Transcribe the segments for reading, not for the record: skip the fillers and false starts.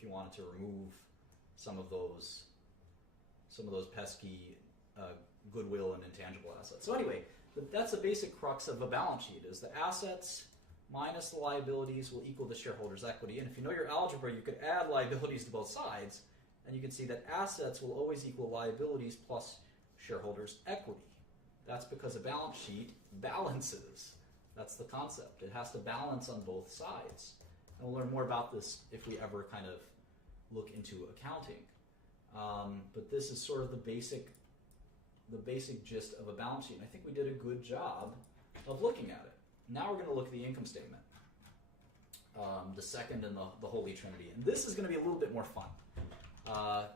if you wanted to remove some of those pesky goodwill and intangible assets. So anyway, that's the basic crux of a balance sheet, is the assets minus the liabilities will equal the shareholders' equity. And if you know your algebra, you could add liabilities to both sides, and you can see that assets will always equal liabilities plus shareholders' equity. That's because a balance sheet balances. That's the concept. It has to balance on both sides. And we'll learn more about this if we ever kind of look into accounting. But this is sort of the basic gist of a balance sheet. And I think we did a good job of looking at it. Now we're going to look at the income statement, the second in the Holy Trinity. And this is going to be a little bit more fun.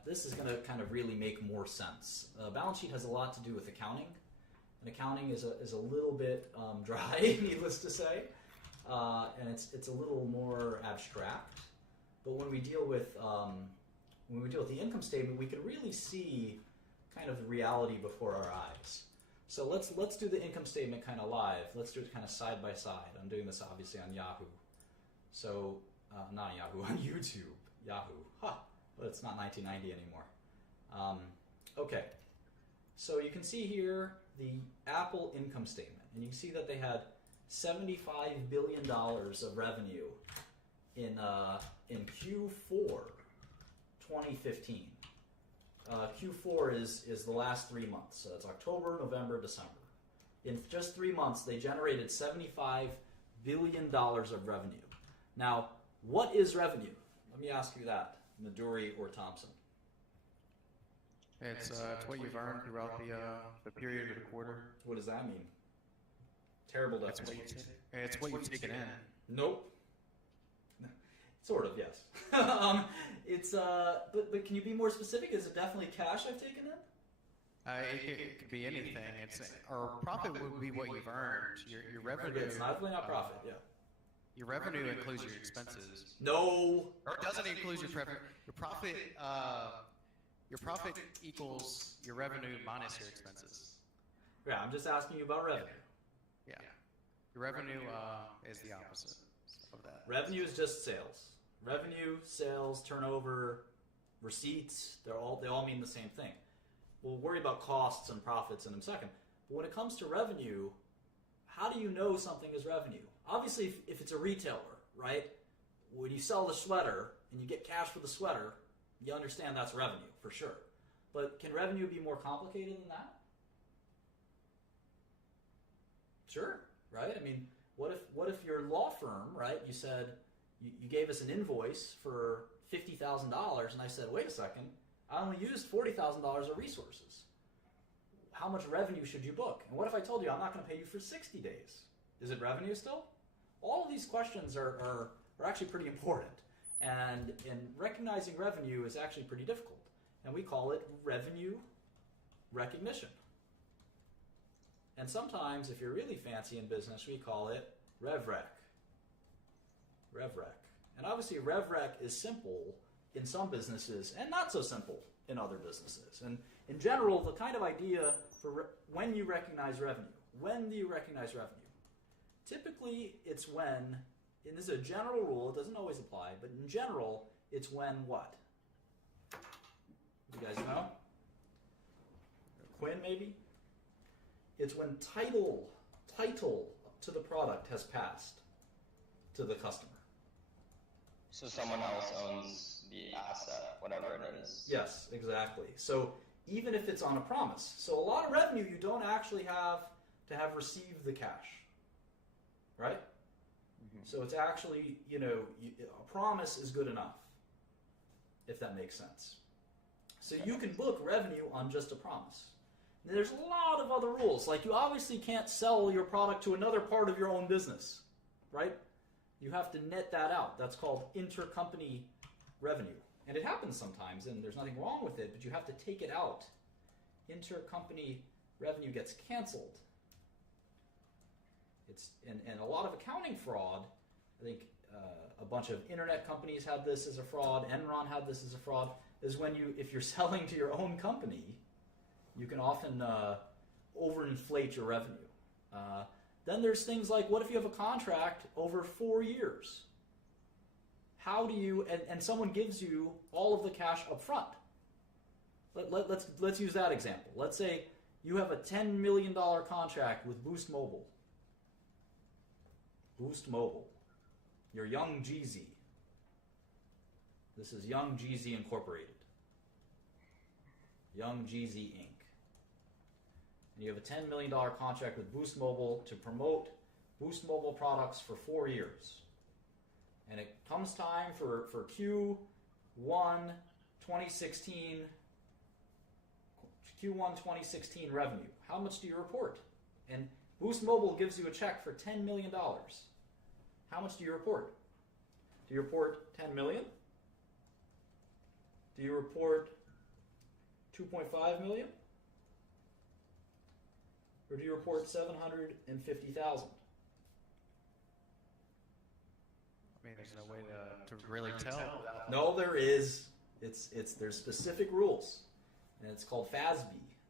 This is going to kind of really make more sense. A balance sheet has a lot to do with accounting. And accounting is a little bit dry, needless to say. And it's a little more abstract. But when we deal with the income statement, we can really see kind of the reality before our eyes. So let's do the income statement kind of live. Let's do it kind of side by side. I'm doing this obviously on Yahoo. So not on Yahoo, on YouTube. Yahoo. But it's not 1990 anymore. Okay. So you can see here the Apple income statement, and you can see that they had $75 billion of revenue in Q4 2015. Q4 is the last 3 months. So it's October, November, December. In just 3 months, they generated $75 billion of revenue. Now, what is revenue? Let me ask you that, Maduri or Thompson. It's what you've earned throughout the period of the quarter. What does that mean? Terrible definition. It's what you've taken in. Nope. Sort of, yes. But can you be more specific? Is it definitely cash I've taken in? It could be anything. Or profit would be what you've earned. Your revenue. It's definitely not profit. Yeah. Your revenue includes your expenses. No. Or it doesn't include your profit. Your profit equals your revenue minus your expenses. Yeah, I'm just asking you about revenue. Yeah. Your revenue is the opposite of that. Revenue is just sales. Revenue, sales, turnover, receipts, they all mean the same thing. We'll worry about costs and profits in a second. But when it comes to revenue, how do you know something is revenue? Obviously, if it's a retailer, right? When you sell the sweater and you get cash for the sweater, you understand that's revenue, for sure. But can revenue be more complicated than that? Sure, right? I mean, what if your law firm, right, you said, you gave us an invoice for $50,000, and I said, wait a second, I only used $40,000 of resources. How much revenue should you book? And what if I told you I'm not going to pay you for 60 days? Is it revenue still? All of these questions are actually pretty important. And recognizing revenue is actually pretty difficult. And we call it revenue recognition. And sometimes, if you're really fancy in business, we call it rev rec. Rev rec. And obviously, rev rec is simple in some businesses and not so simple in other businesses. And in general, the kind of idea for when you recognize revenue. When do you recognize revenue? Typically, it's when, and this is a general rule, it doesn't always apply, but in general, it's when what? You guys know? Quinn, maybe? It's when title to the product has passed to the customer. So someone else owns the asset, whatever it is. Yes, exactly. So even if it's on a promise. So a lot of revenue you don't actually have to have received the cash. Right? Mm-hmm. So it's actually, a promise is good enough, if that makes sense. So you can book revenue on just a promise. There's a lot of other rules. Like, you obviously can't sell your product to another part of your own business, right? You have to net that out. That's called intercompany revenue. And it happens sometimes, and there's nothing wrong with it, but you have to take it out. Intercompany revenue gets canceled. And a lot of accounting fraud, I think a bunch of internet companies had this as a fraud, Enron had this as a fraud, is when if you're selling to your own company, you can often overinflate your revenue. Then there's things like, what if you have a contract over 4 years? how do you, and someone gives you all of the cash up front. Let's use that example. Let's say you have a $10 million contract with Boost Mobile. Boost Mobile. You're Young Jeezy. This is Young Jeezy Incorporated. Young Jeezy Inc. And you have a $10 million contract with Boost Mobile to promote Boost Mobile products for 4 years. And it comes time for Q1 2016 revenue. How much do you report? And Boost Mobile gives you a check for $10 million. How much do you report? Do you report 10 million? Do you report 2.5 million? Or do you report 750,000? I mean, there's no way to really tell. No, there is. There's specific rules, and it's called FASB,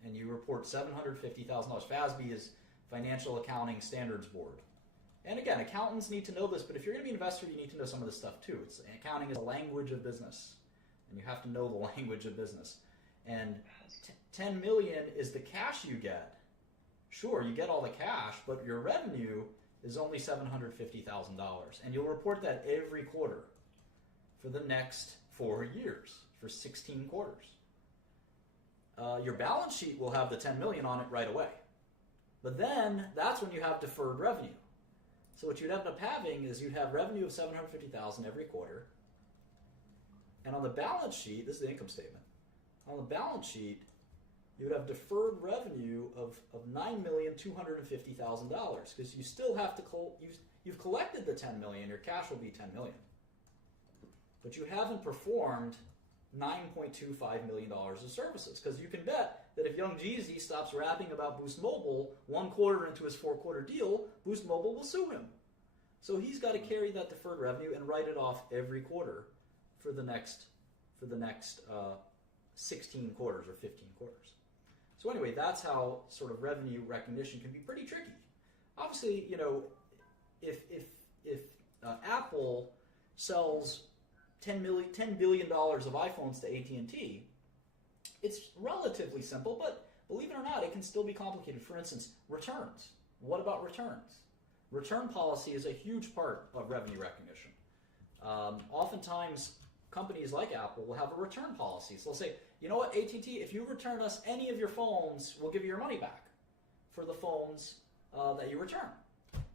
and you report $750,000. FASB is Financial Accounting Standards Board. And again, accountants need to know this, but if you're going to be an investor, you need to know some of this stuff too. Accounting is a language of business, and you have to know the language of business. And 10 million is the cash you get. Sure, you get all the cash, but your revenue is only $750,000, and you'll report that every quarter for the next 4 years, for 16 quarters. Your balance sheet will have the 10 million on it right away, but then that's when you have deferred revenue. So what you'd end up having is you'd have revenue of $750,000 every quarter, and on the balance sheet, this is the income statement. On the balance sheet, you would have deferred revenue of $9,250,000 because you still have to you've collected the 10 million. Your cash will be 10 million, but you haven't performed $9.25 million of services, because you can bet that if Young Jeezy stops rapping about Boost Mobile 1 quarter into his 4-quarter deal, Boost Mobile will sue him. So he's got to carry that deferred revenue and write it off every quarter for the next 16 quarters or 15 quarters. So anyway, that's how sort of revenue recognition can be pretty tricky. Obviously, if Apple sells $10 billion of iPhones to AT&T, it's relatively simple, but believe it or not, it can still be complicated. For instance, returns. What about returns? Return policy is a huge part of revenue recognition. Oftentimes, companies like Apple will have a return policy. So they'll say, you know what, AT&T, if you return us any of your phones, we'll give you your money back for the phones that you return.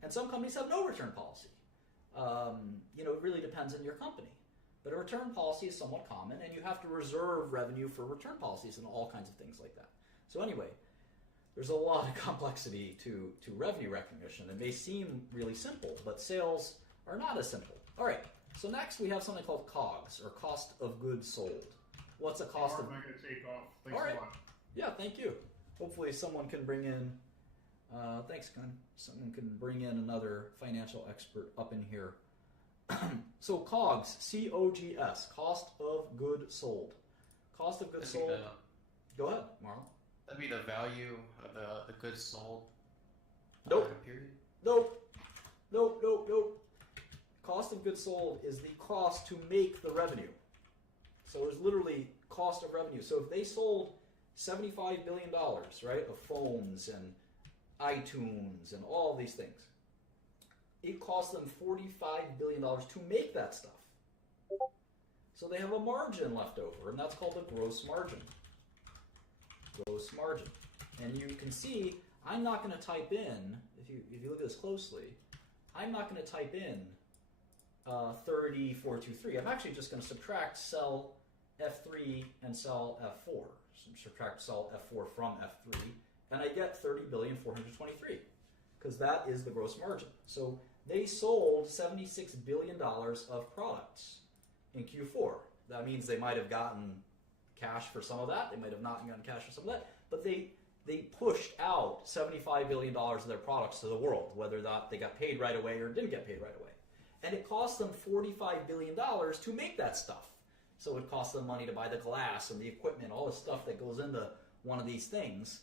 And some companies have no return policy. It really depends on your company. But a return policy is somewhat common, and you have to reserve revenue for return policies and all kinds of things like that. So anyway, there's a lot of complexity to revenue recognition. It may seem really simple, but sales are not as simple. All right, so next we have something called COGS, or cost of goods sold. What's a cost of... I'm not going to take off. Thanks all right. a lot. Yeah, thank you. Hopefully someone can bring in... thanks, Ken. Someone can bring in another financial expert up in here. So COGS, C-O-G-S, cost of goods sold. Cost of goods sold. Go ahead, Marlon. That'd be the value of the goods sold. Nope. Period. Nope. Cost of goods sold is the cost to make the revenue. So it's literally cost of revenue. So if they sold $75 billion, right, of phones and iTunes and all these things, it costs them $45 billion to make that stuff. So they have a margin left over, and that's called the gross margin. Gross margin. And you can see, I'm not going to type in, if you look at this closely, I'm not going to type in 3423. I'm actually just going to subtract cell F3 and cell F4. So subtract cell F4 from F3, and I get 30,423,000,000, because that is the gross margin. So they sold $76 billion of products in Q4. That means they might have gotten cash for some of that. They might have not gotten cash for some of that. But they pushed out $75 billion of their products to the world, whether that they got paid right away or didn't get paid right away. And it cost them $45 billion to make that stuff. So it cost them money to buy the glass and the equipment, all the stuff that goes into one of these things.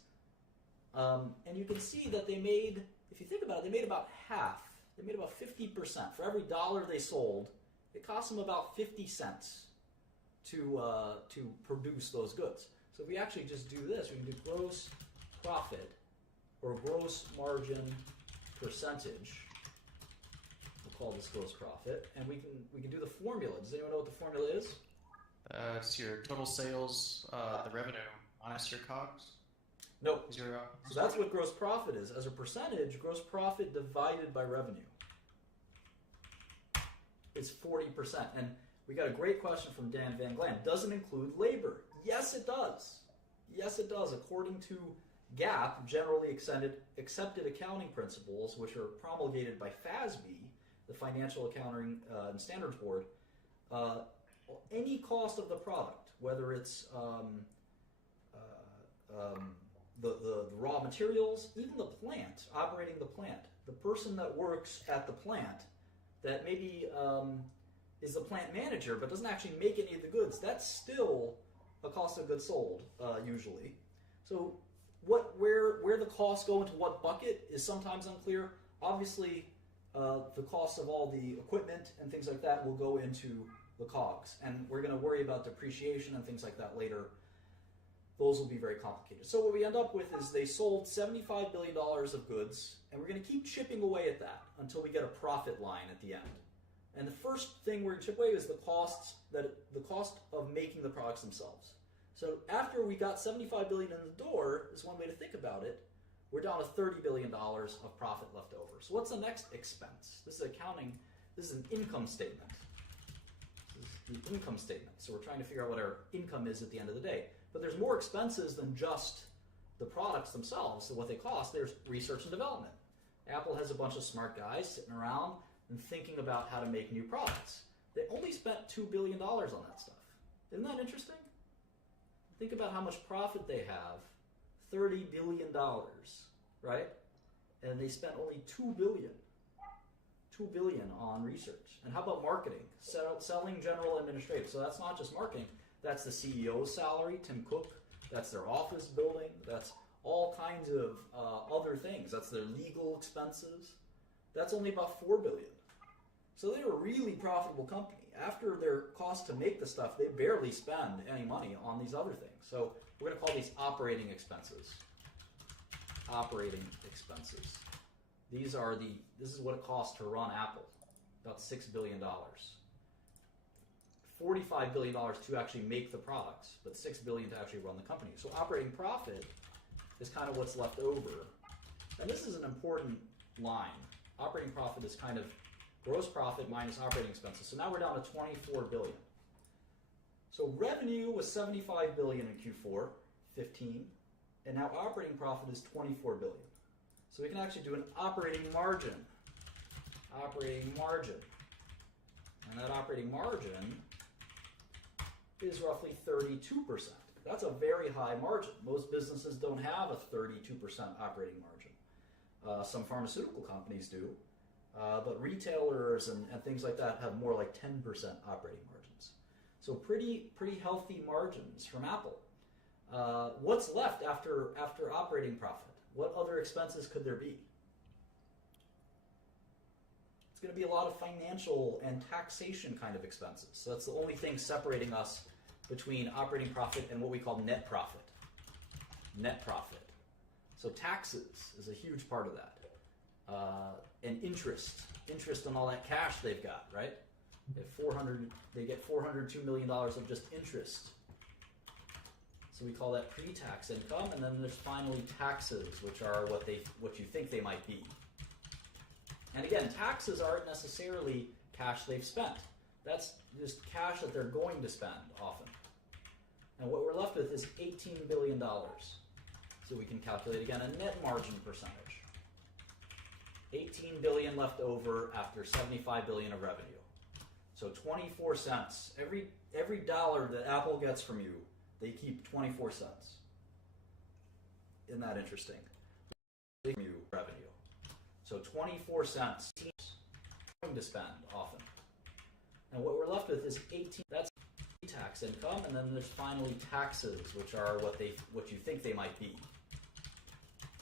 And you can see that they made, if you think about it, they made about half. They made about 50%. For every dollar they sold, it costs them about 50 cents to produce those goods. So if we actually just do this, we can do gross profit or gross margin percentage. We'll call this gross profit, and we can do the formula. Does anyone know what the formula is? It's your total sales, the revenue minus your COGS. Nope. Is your, So that's what gross profit is. As a percentage, gross profit divided by revenue is 40%. And we got a great question from Dan Van Glen. Does it include labor? Yes, it does. Yes, it does. According to GAAP, generally accepted accounting principles, which are promulgated by FASB, the Financial Accounting and Standards Board, any cost of the product, whether it's the raw materials, even the plant, operating the plant, the person that works at the plant that maybe is the plant manager but doesn't actually make any of the goods, that's still a cost of goods sold usually. So where the costs go into what bucket is sometimes unclear. Obviously, the cost of all the equipment and things like that will go into the COGS, and we're going to worry about depreciation and things like that later. Those will be very complicated. So what we end up with is they sold $75 billion of goods, and we're going to keep chipping away at that until we get a profit line at the end. And the first thing we're going to chip away is the cost of making the products themselves. So after we got $75 billion in the door, is one way to think about it, we're down to $30 billion of profit left over. So what's the next expense? This is accounting. This is an income statement. This is the income statement. So we're trying to figure out what our income is at the end of the day. But there's more expenses than just the products themselves, so what they cost. There's research and development. Apple has a bunch of smart guys sitting around and thinking about how to make new products. They only spent $2 billion on that stuff. Isn't that interesting? Think about how much profit they have, $30 billion, right? And they spent only $2 billion on research. And how about marketing? Selling, general, administrative. So that's not just marketing. That's the CEO's salary, Tim Cook. That's their office building. That's all kinds of other things. That's their legal expenses. That's only about $4 billion. So they're a really profitable company. After their cost to make the stuff, they barely spend any money on these other things. So we're going to call these operating expenses. Operating expenses. This is what it costs to run Apple. About $6 billion. $45 billion to actually make the products, but $6 billion to actually run the company. So operating profit is kind of what's left over. And this is an important line. Operating profit is kind of gross profit minus operating expenses. So now we're down to $24 billion. So revenue was $75 billion in Q4 15, and now operating profit is $24 billion. So we can actually do an operating margin. Operating margin. And that operating margin is roughly 32%. That's a very high margin. Most businesses don't have a 32% operating margin. Some pharmaceutical companies do, but retailers and things like that have more like 10% operating margins. So pretty healthy margins from Apple. What's left after operating profit? What other expenses could there be? It's going to be a lot of financial and taxation kind of expenses. So that's the only thing separating us between operating profit and what we call net profit. Net profit. So taxes is a huge part of that. And interest on all that cash they've got, right? They get $402 million of just interest. So we call that pre-tax income, and then there's finally taxes, which are what you think they might be. And again, taxes aren't necessarily cash they've spent. That's just cash that they're going to spend often. And what we're left with is $18 billion. So we can calculate again a net margin percentage. 18 billion left over after 75 billion of revenue. So 24 cents. Every dollar that Apple gets from you, they keep 24 cents. Isn't that interesting? Revenue. So 24 cents to spend often. And what we're left with is 18. That's tax income, and then there's finally taxes, which are what you think they might be.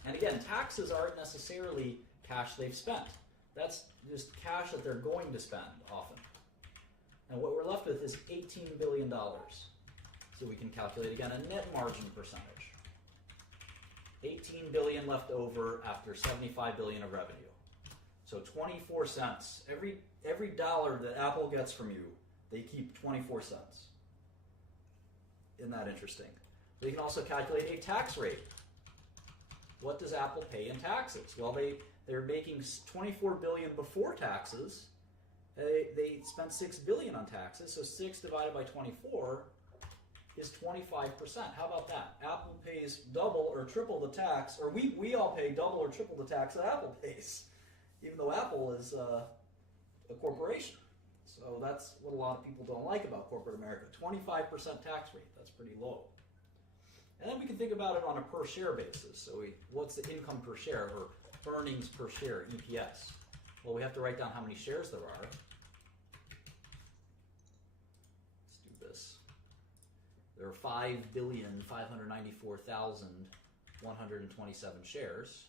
And again, taxes aren't necessarily cash they've spent. That's just cash that they're going to spend often. And what we're left with is $18 billion. So we can calculate again a net margin percentage. 18 billion left over after 75 billion of revenue. So 24 cents. Every dollar that Apple gets from you, they keep 24 cents. Isn't that interesting? We can also calculate a tax rate. What does Apple pay in taxes? Well, they're making 24 billion before taxes. They spent 6 billion on taxes, so 6 divided by 24 is 25%. How about that? Apple pays double or triple the tax, or we all pay double or triple the tax that Apple pays, even though Apple is a corporation. So that's what a lot of people don't like about corporate America. 25% tax rate, that's pretty low. And then we can think about it on a per share basis. So what's the income per share, or earnings per share, EPS? Well, we have to write down how many shares there are. Let's do this. There are 5,594,127 shares.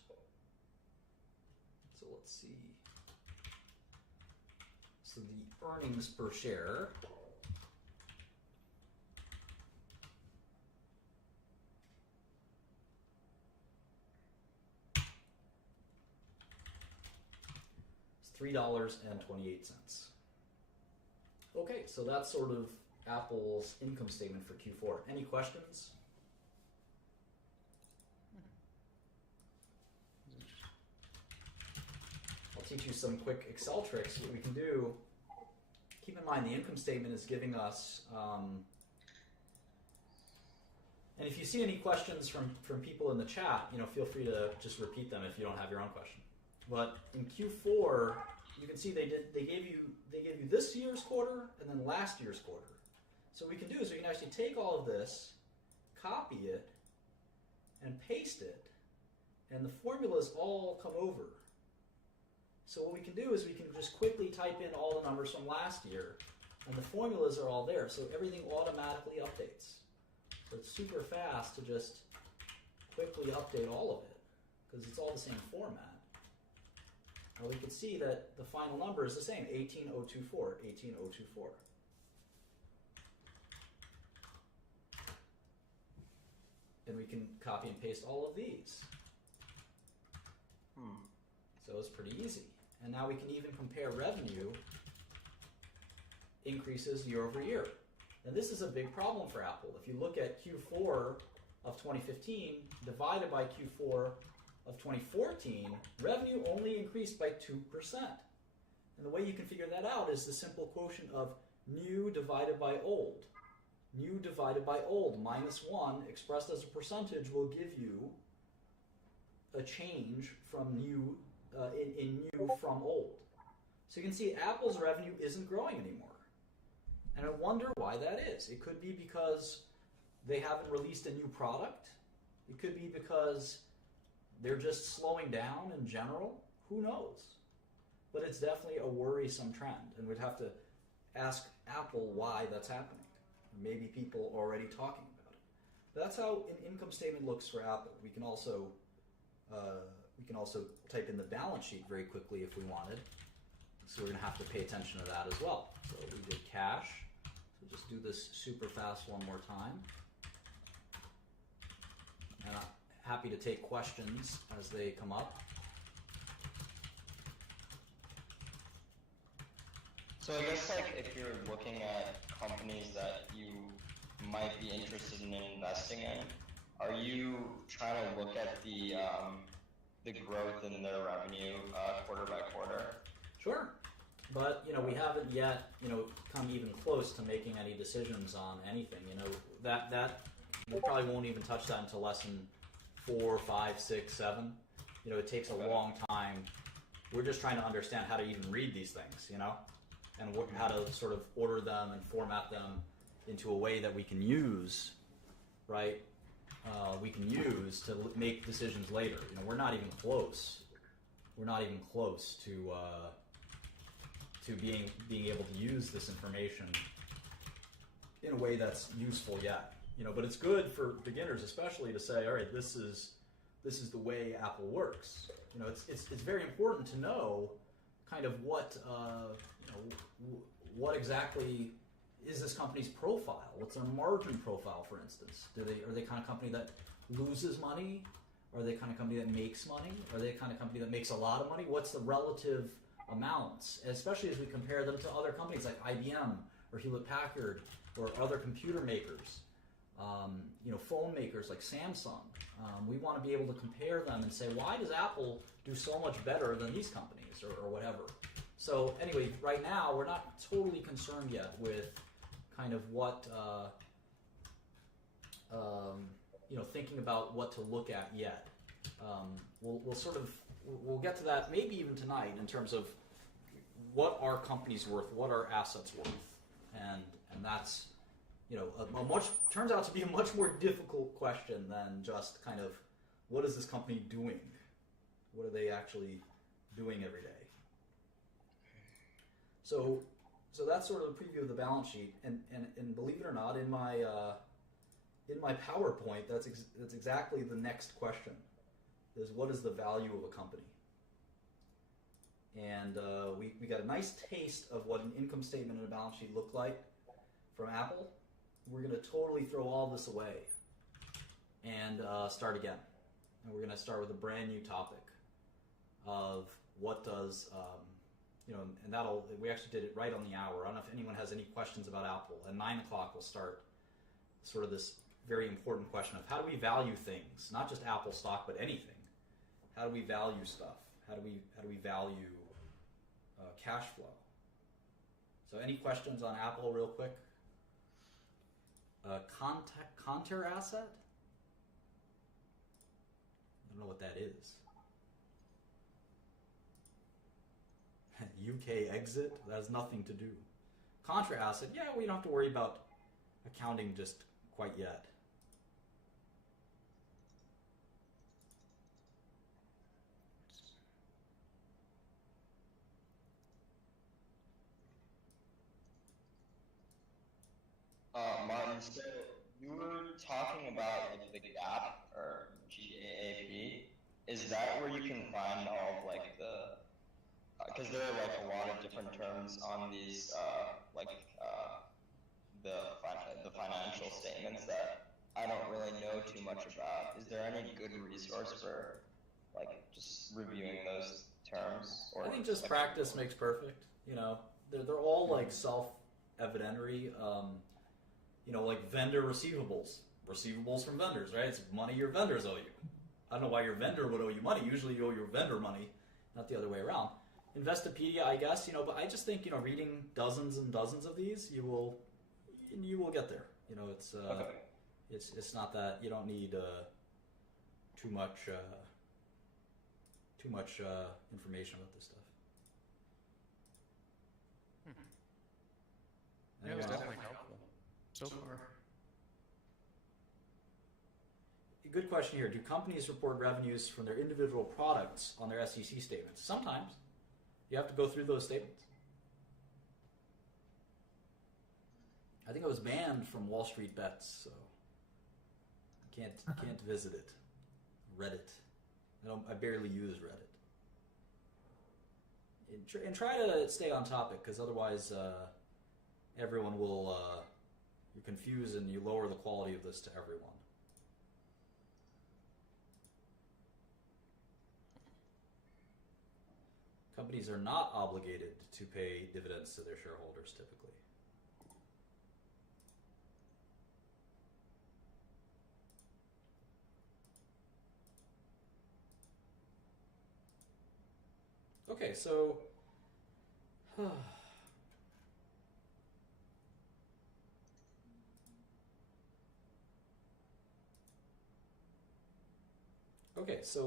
So let's see. So the earnings per share is $3.28. Okay, so that's sort of Apple's income statement for Q4. Any questions? I'll teach you some quick Excel tricks. What we can do, keep in mind the income statement is giving us, and if you see any questions from people in the chat, feel free to just repeat them if you don't have your own question. But in Q4, you can see they gave you this year's quarter and then last year's quarter. So what we can do is we can actually take all of this, copy it, and paste it, and the formulas all come over. So what we can do is we can just quickly type in all the numbers from last year, and the formulas are all there, so everything automatically updates. So it's super fast to just quickly update all of it, because it's all the same format. Now we can see that the final number is the same, 18024, 18024. And we can copy and paste all of these. So it's pretty easy. And now we can even compare revenue increases year over year. And this is a big problem for Apple. If you look at Q4 of 2015 divided by Q4 of 2014, revenue only increased by 2%. And the way you can figure that out is the simple quotient of new divided by old. New divided by old minus 1 expressed as a percentage will give you a change from new in new from old. So you can see Apple's revenue isn't growing anymore. And I wonder why that is. It could be because they haven't released a new product. It could be because they're just slowing down in general. Who knows? But it's definitely a worrisome trend, and we'd have to ask Apple why that's happening. Maybe people are already talking about it. But that's how an income statement looks for Apple. We can also type in the balance sheet very quickly if we wanted. So we're going to have to pay attention to that as well. So we did cash. So just do this super fast one more time. And I'm happy to take questions as they come up. So I guess if you're looking at companies that you might be interested in investing in, are you trying to look at the growth in their revenue quarter by quarter? Sure, but we haven't yet come even close to making any decisions on anything. That we probably won't even touch that until lesson 4, 5, 6, 7. It takes a long time. We're just trying to understand how to even read these things, and how to sort of order them and format them into a way that we can use, right? We can use to make decisions later. We're not even close. We're not even close to being able to use this information in a way that's useful yet. But it's good for beginners, especially, to say, all right, this is the way Apple works. It's very important to know kind of what exactly is this company's profile? What's their margin profile, for instance? Are they the kind of company that loses money? Are they the kind of company that makes money? Are they the kind of company that makes a lot of money? What's the relative amounts, especially as we compare them to other companies like IBM or Hewlett Packard or other computer makers, phone makers like Samsung. We want to be able to compare them and say, why does Apple do so much better than these companies or whatever? So anyway, right now we're not totally concerned yet with kind of what, thinking about what to look at yet. We'll get to that maybe even tonight in terms of what are companies worth, what are assets worth, and that's turns out to be a much more difficult question than just kind of what is this company doing, what are they actually doing every day. So that's sort of a preview of the balance sheet, and believe it or not, in my PowerPoint, that's exactly the next question. Is what is the value of a company? And we got a nice taste of what an income statement and a balance sheet look like from Apple. We're going to totally throw all this away and start again. And we're going to start with a brand new topic of what does, and we actually did it right on the hour. I don't know if anyone has any questions about Apple. At 9 o'clock we'll start sort of this very important question of how do we value things, not just Apple stock, but anything. How do we value stuff? How do we value cash flow? So any questions on Apple real quick? Contour asset? I don't know what that is. UK exit? That has nothing to do. Contra asset, yeah, we don't have to worry about accounting just quite yet. Martin, so you were talking about like the GAAP or GAAP. Is that where you can find all of like the? Because there are like a lot of different terms on these, the financial statements that I don't really know too much about. Is there any good resource for like just reviewing those terms? Or I think just practice makes perfect. They're all like self-evidentary. Like vendor receivables from vendors, right? It's money your vendors owe you. I don't know why your vendor would owe you money. Usually you owe your vendor money, not the other way around. Investopedia, I guess, but I just think, reading dozens and dozens of these, you will get there. Okay. It's not that you don't need too much information about this stuff. Yeah, it was definitely helpful so far. Good question here. Do companies report revenues from their individual products on their SEC statements? Sometimes. You have to go through those statements. I think it was banned from Wall Street Bets, so I can't visit it. Reddit. I barely use Reddit. And try to stay on topic, because otherwise everyone will you're confused and you lower the quality of this to everyone. Companies are not obligated to pay dividends to their shareholders typically. Okay, so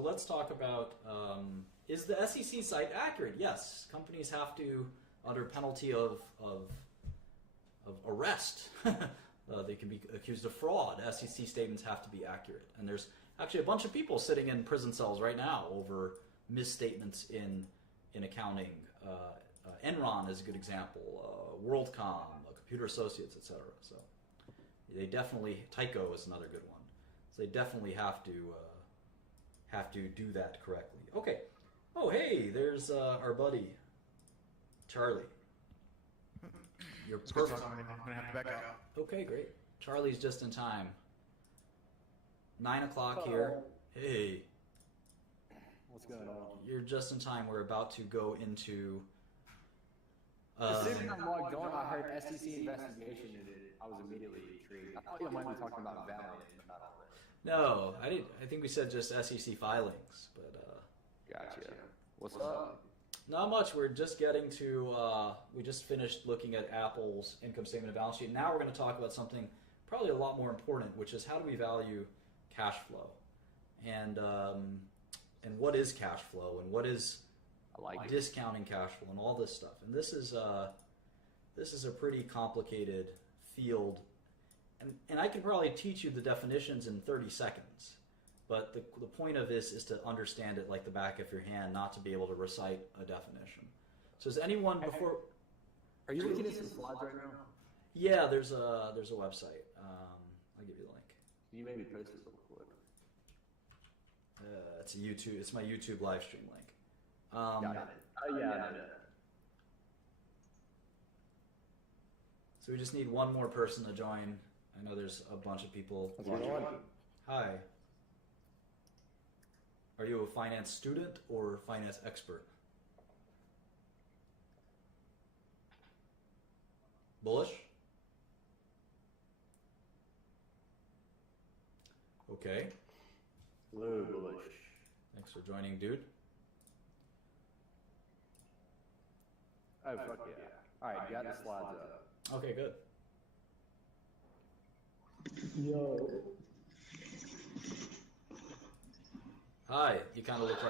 let's talk about is the SEC site accurate? Yes, companies have to, under penalty of arrest, they can be accused of fraud. SEC statements have to be accurate, and there's actually a bunch of people sitting in prison cells right now over misstatements in accounting. Enron is a good example. WorldCom, Computer Associates, etc. So they definitely. Tyco is another good one. So they definitely have to do that correctly. Okay. Oh, hey, there's our buddy Charlie. You're It's good perfect. talking. I'm gonna have to back out. Okay, great. Charlie's just in time. 9 o'clock here. Hey, What's going on? you're just in time. We're about to go into. As soon as I logged on, I heard SEC investigation, and I was immediately intrigued. I thought you might be talking about Valiant, but not all this. No, I didn't. I think we said just SEC filings, but Gotcha. What's up? not much. We're just getting to. We just finished looking at Apple's income statement and balance sheet. Now we're going to talk about something probably a lot more important, which is how do we value cash flow, and what is cash flow, and what is I like it. discounting cash flow, and all this stuff. And this is a pretty complicated field, and I can probably teach you the definitions in 30 seconds. But the point of this is to understand it like the back of your hand, not to be able to recite a definition. So does anyone before? Are you looking at some slides right now? Yeah, there's a website. I'll give you the link. Can you maybe post this real quick? It's a YouTube. It's my YouTube live stream link. Got it. Oh yeah, I know that. So we just need one more person to join. I know there's a bunch of people. What's going on? Hi. Are you a finance student or finance expert? Bullish? Okay. Blue bullish. Thanks for joining, dude. Oh fuck yeah! All right, got the slides up. Okay, good. Yo. Hi. You kind of look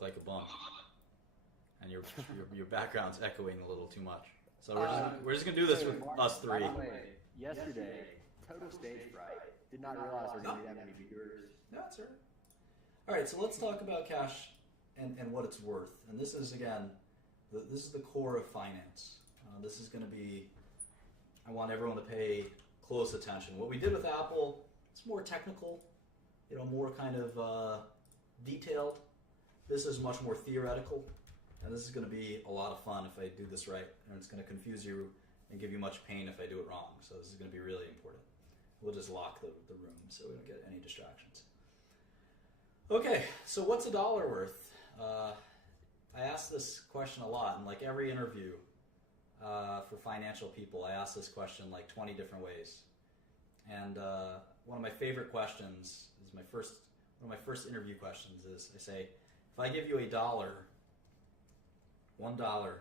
like a bum, and your background's echoing a little too much. So we're just gonna do this with us three. By the way, yesterday, total stage fright. Did not realize there were going to be that many viewers. That's right. All right, so let's talk about cash and what it's worth. And this is, again, this is the core of finance. This is going to be, I want everyone to pay close attention. What we did with Apple, it's more technical, more kind of detailed. This is much more theoretical. And this is going to be a lot of fun if I do this right. And it's going to confuse you and give you much pain if I do it wrong. So this is going to be really important. We'll just lock the room so we don't get any distractions. Okay, so what's a dollar worth? I ask this question a lot in like every interview for financial people. I ask this question like 20 different ways. And one of my favorite questions is one of my first interview questions is I say, if I give you $1, $1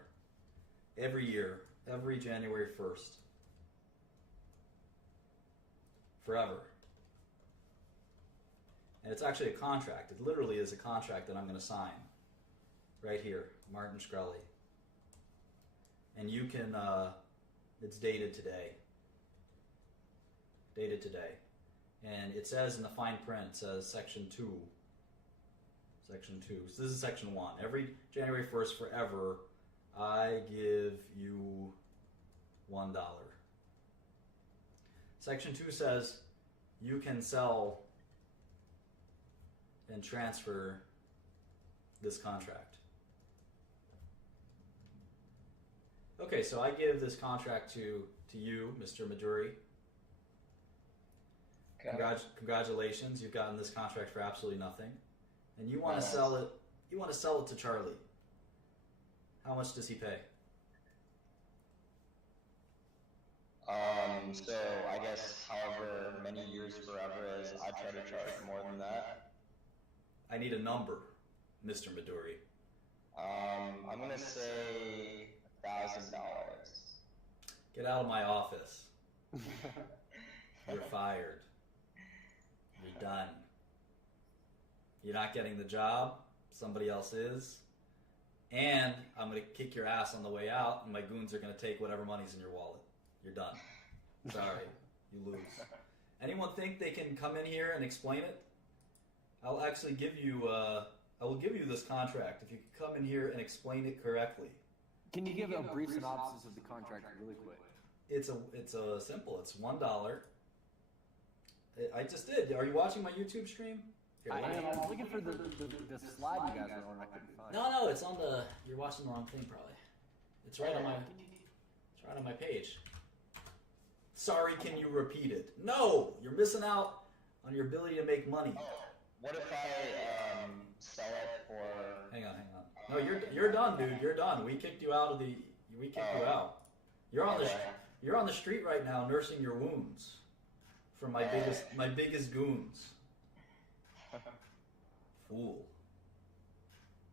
every year, every January 1st, forever. And it's actually a contract. It literally is a contract that I'm going to sign right here, Martin Shkreli. And you can, it's dated today. Dated today. And it says in the fine print, it says section 2. Section 2. So this is section 1. Every January 1st forever, I give you $1. Section 2 says you can sell and transfer this contract. Okay, so I give this contract to you, Mr. Maduri. Okay. Congratulations, you've gotten this contract for absolutely nothing. And you want to sell it, to Charlie. How much does he pay? So I guess however many years forever is, I try to charge more than that. I need a number, Mr. Maduri. I'm gonna say $1,000. Get out of my office. You're fired. You're done. You're not getting the job. Somebody else is. And I'm going to kick your ass on the way out, and my goons are going to take whatever money's in your wallet. You're done. Sorry. You lose. Anyone think they can come in here and explain it? I'll actually give you, I will give you this contract if you can come in here and explain it correctly. Can you give a brief synopsis of the contract really quick? It's a simple. It's $1. I just did. Are you watching my YouTube stream? Here, I let me- am. I was looking for the slide you guys are on. I couldn't find. No, it's on the. You're watching the wrong thing, probably. It's right on my. front of my page. Sorry, can you repeat it? No, you're missing out on your ability to make money. Oh, what if I sell it for? Hang on. No, you're done, dude. You're done. We kicked you out of the. We kicked you out. You're on the. You're on the street right now, nursing your wounds from my biggest goons. Fool.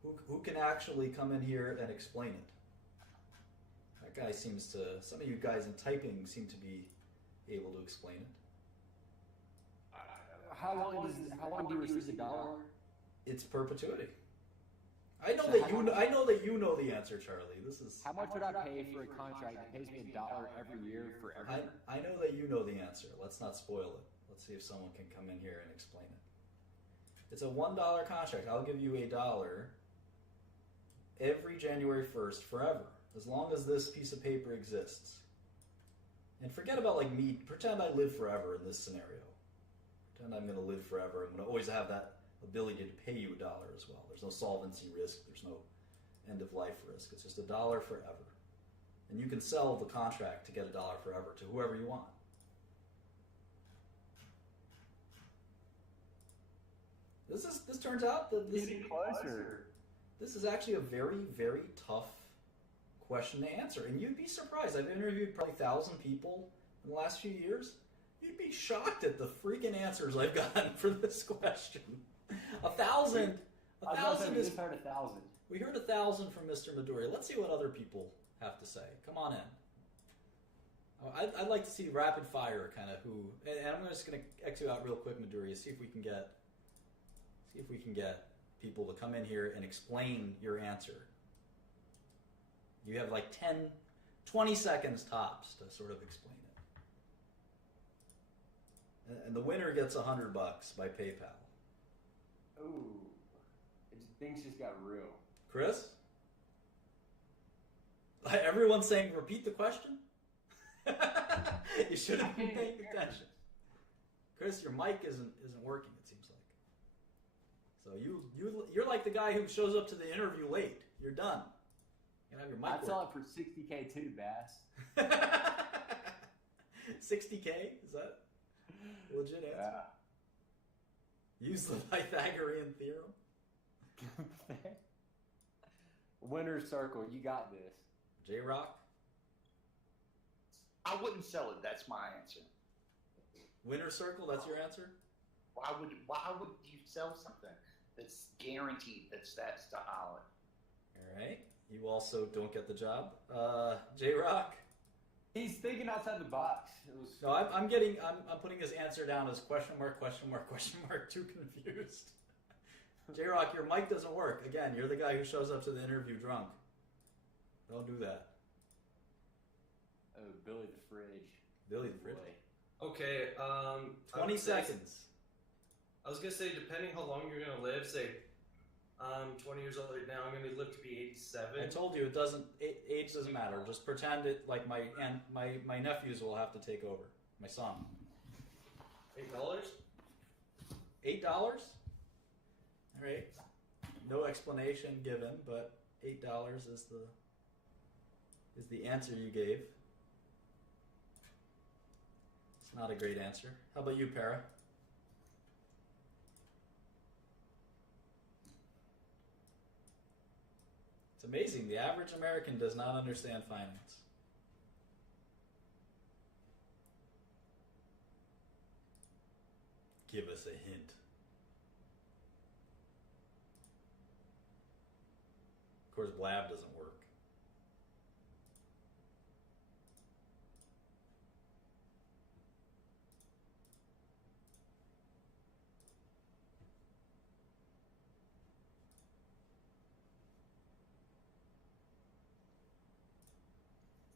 Who can actually come in here and explain it? That guy seems to. Some of you guys in typing seem to be able to explain it. How long do you receive the dollar? It's perpetuity. I know that you. I know that you know the answer, Charlie. This is. How much would I pay for a contract that pays me $1 every year forever? I know that you know the answer. Let's not spoil it. Let's see if someone can come in here and explain it. It's a $1 contract. I'll give you $1 every January 1st forever, as long as this piece of paper exists. And forget about like me. Pretend I live forever in this scenario. Pretend I'm going to live forever. I'm going to always have that ability to pay you $1 as well. There's no solvency risk. There's no end of life risk. It's just $1 forever. And you can sell the contract to get $1 forever to whoever you want. This turns out that this is actually a very, very tough question to answer. And you'd be surprised. I've interviewed probably 1,000 people in the last few years. You'd be shocked at the freaking answers I've gotten for this question. 1,000. 1,000 is. We heard 1,000. We heard 1,000 from Mr. Midori. Let's see what other people have to say. Come on in. I'd like to see rapid fire, kind of who. And I'm just going to X you out real quick, Midori. See if we can get people to come in here and explain your answer. You have like 20 seconds tops to sort of explain it. And the winner gets $100 by PayPal. Ooh, things just got real. Chris? Everyone's saying repeat the question? You should have been paying attention. Chris, your mic isn't working, it seems like. So you're like the guy who shows up to the interview late. You're done. You have your mic. I'd sell it for $60K too, Bass. $60K? Is that a legit answer? Yeah. Use the Pythagorean theorem. Winner's circle, you got this. J-Rock? I wouldn't sell it. That's my answer. Winner's circle, that's your answer? Why would you sell something that's guaranteed, that's that solid? All right. You also don't get the job. J-Rock? He's thinking outside the box. No, I'm putting his answer down as question mark, too confused. J-Rock, your mic doesn't work. Again, you're the guy who shows up to the interview drunk. Don't do that. Oh, Billy the Fridge. Billy the Fridge. Okay, 20 seconds. I was gonna say, depending how long you're gonna live, say, I'm 20 years old right now, I'm gonna live to be 87. I told you age doesn't matter. Just pretend it like my nephews will have to take over. My son. $8? $8? All right. No explanation given, but $8 is the answer you gave. It's not a great answer. How about you, Para? It's amazing. The average American does not understand finance. Give us a hint. Of course, blab doesn't work.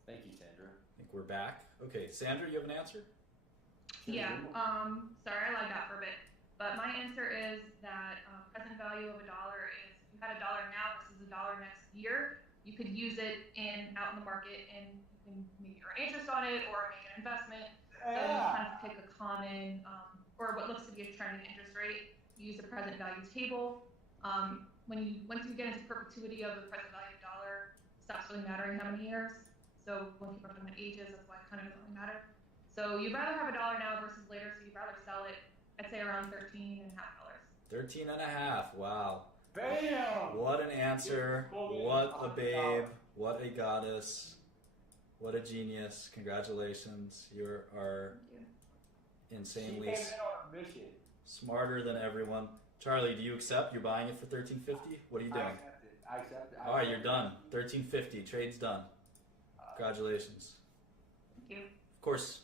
Thank you, Sandra. I think we're back. Okay, Sandra, you have an answer? Yeah. Sorry, I lied that for a bit. But my answer is that present value of $1 is if you had $1 now versus $1 next year, you could use it out in the market and you can maybe earn interest on it or make an investment. So you kind of pick a common or what looks to be a trending interest rate. You use the present value table. Once you get into perpetuity of the present value of $1, it stops really mattering how many years. So when people are talking about ages, that's why it kind of doesn't really matter. So you'd rather have a dollar now versus later, so you'd rather sell it, I'd say around $13.50. 13.5. Wow. Bam! What an answer. What a babe. What a goddess. What a genius. Congratulations. You are insanely She came in on a mission. smarter than everyone. Charlie, do you accept? You're buying it for $13.50? What are you doing? I accept it. All right, you're done. $13.50. Trade's done. Congratulations. Thank you. Of course,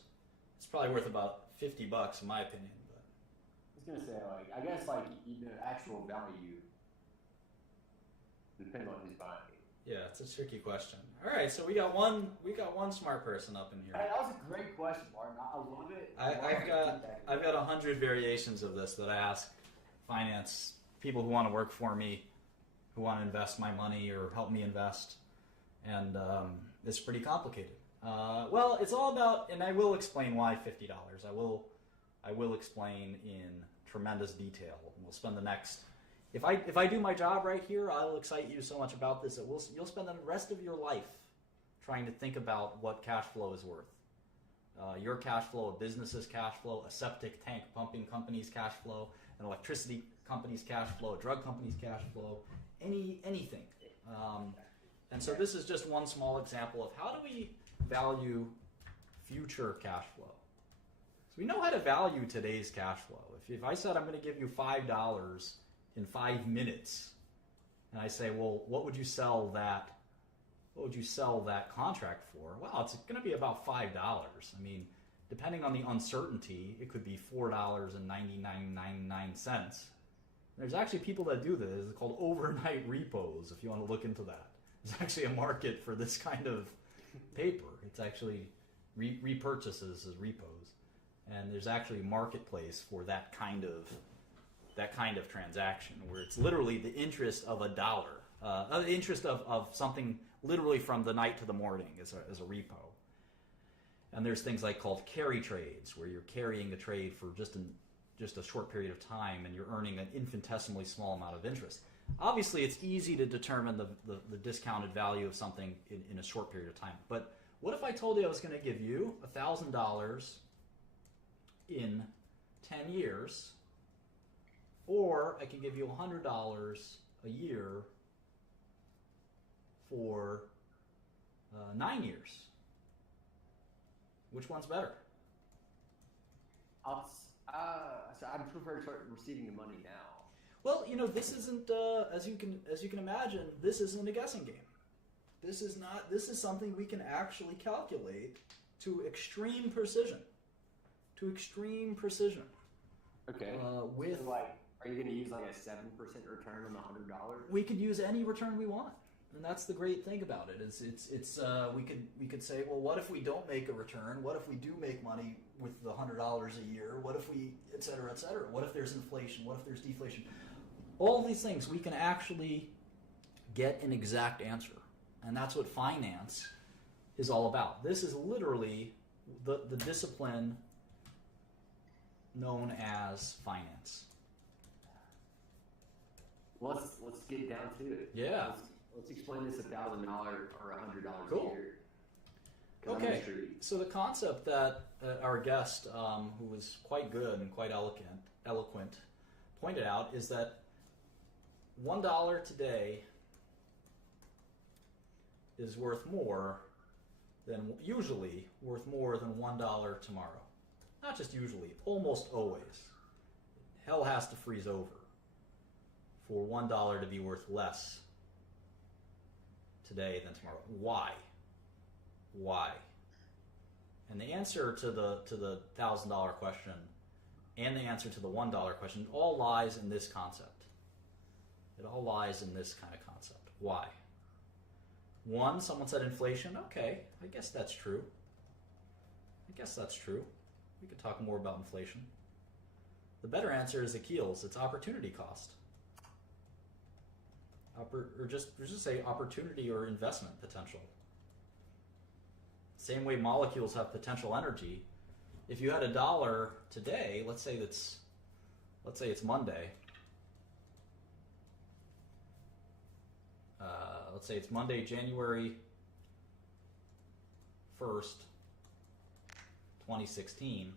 it's probably worth about $50 in my opinion. But I was gonna say, like, I guess, like, actual value depends on who's buying it. yeah, it's a tricky question. All right, so we got one smart person up in here. Hey, that was a great question, Martin. I love it. I've got 100 variations of this that I ask finance people who want to work for me, who want to invest my money or help me invest, and it's pretty complicated. Well, it's all about, and I will explain why $50. I will explain in tremendous detail. We'll spend the next. If I do my job right here, I'll excite you so much about this that you'll spend the rest of your life trying to think about what cash flow is worth. Your cash flow, a business's cash flow, a septic tank pumping company's cash flow, an electricity company's cash flow, a drug company's cash flow, anything. And so this is just one small example of how do we value future cash flow. So we know how to value today's cash flow. If I said I'm going to give you $5 in 5 minutes, and I say, well, what would you sell that contract for? Well, it's going to be about $5. I mean, depending on the uncertainty, it could be $4.9999. There's actually people that do this. It's called overnight repos, if you want to look into that. There's actually a market for this kind of paper. It's actually repurchases as repos. And there's actually a marketplace for that kind of transaction where it's literally the interest of $1, the interest of something literally from the night to the morning as a repo. And there's things like called carry trades where you're carrying a trade for just a short period of time and you're earning an infinitesimally small amount of interest. Obviously, it's easy to determine the discounted value of something in a short period of time. But what if I told you I was going to give you $1,000 in 10 years, or I can give you $100 a year for 9 years? Which one's better? So I prefer to start receiving the money now. Well, this isn't as you can imagine. This isn't a guessing game. This is not. This is something we can actually calculate to extreme precision. Okay. With so, like, are you going to use like a 7% return on the $100? we could use any return we want, and that's the great thing about it. We could say, well, what if we don't make a return? What if we do make money with the $100 a year? What if we, et cetera, et cetera? What if there's inflation? What if there's deflation? All these things we can actually get an exact answer, and that's what finance is all about. This is literally the discipline known as finance. Let's get down to it. Yeah. Let's explain this $1,000 or $100 Cool. a year. 'Cause I'm Okay, intrigued. so the concept that our guest, who was quite good and quite eloquent, pointed out is that $1 today is worth more than $1 tomorrow. Not just usually, almost always. Hell has to freeze over for $1 to be worth less today than tomorrow. Why? And the answer to the $1,000 question and the answer to the $1 question all lies in this concept. It all lies in this kind of concept. Why? One, someone said inflation. Okay, I guess that's true. We could talk more about inflation. The better answer is Akil's. It's opportunity cost. Or just say opportunity or investment potential. Same way molecules have potential energy. If you had $1 today, let's say it's Monday. Let's say it's Monday, January 1st, 2016,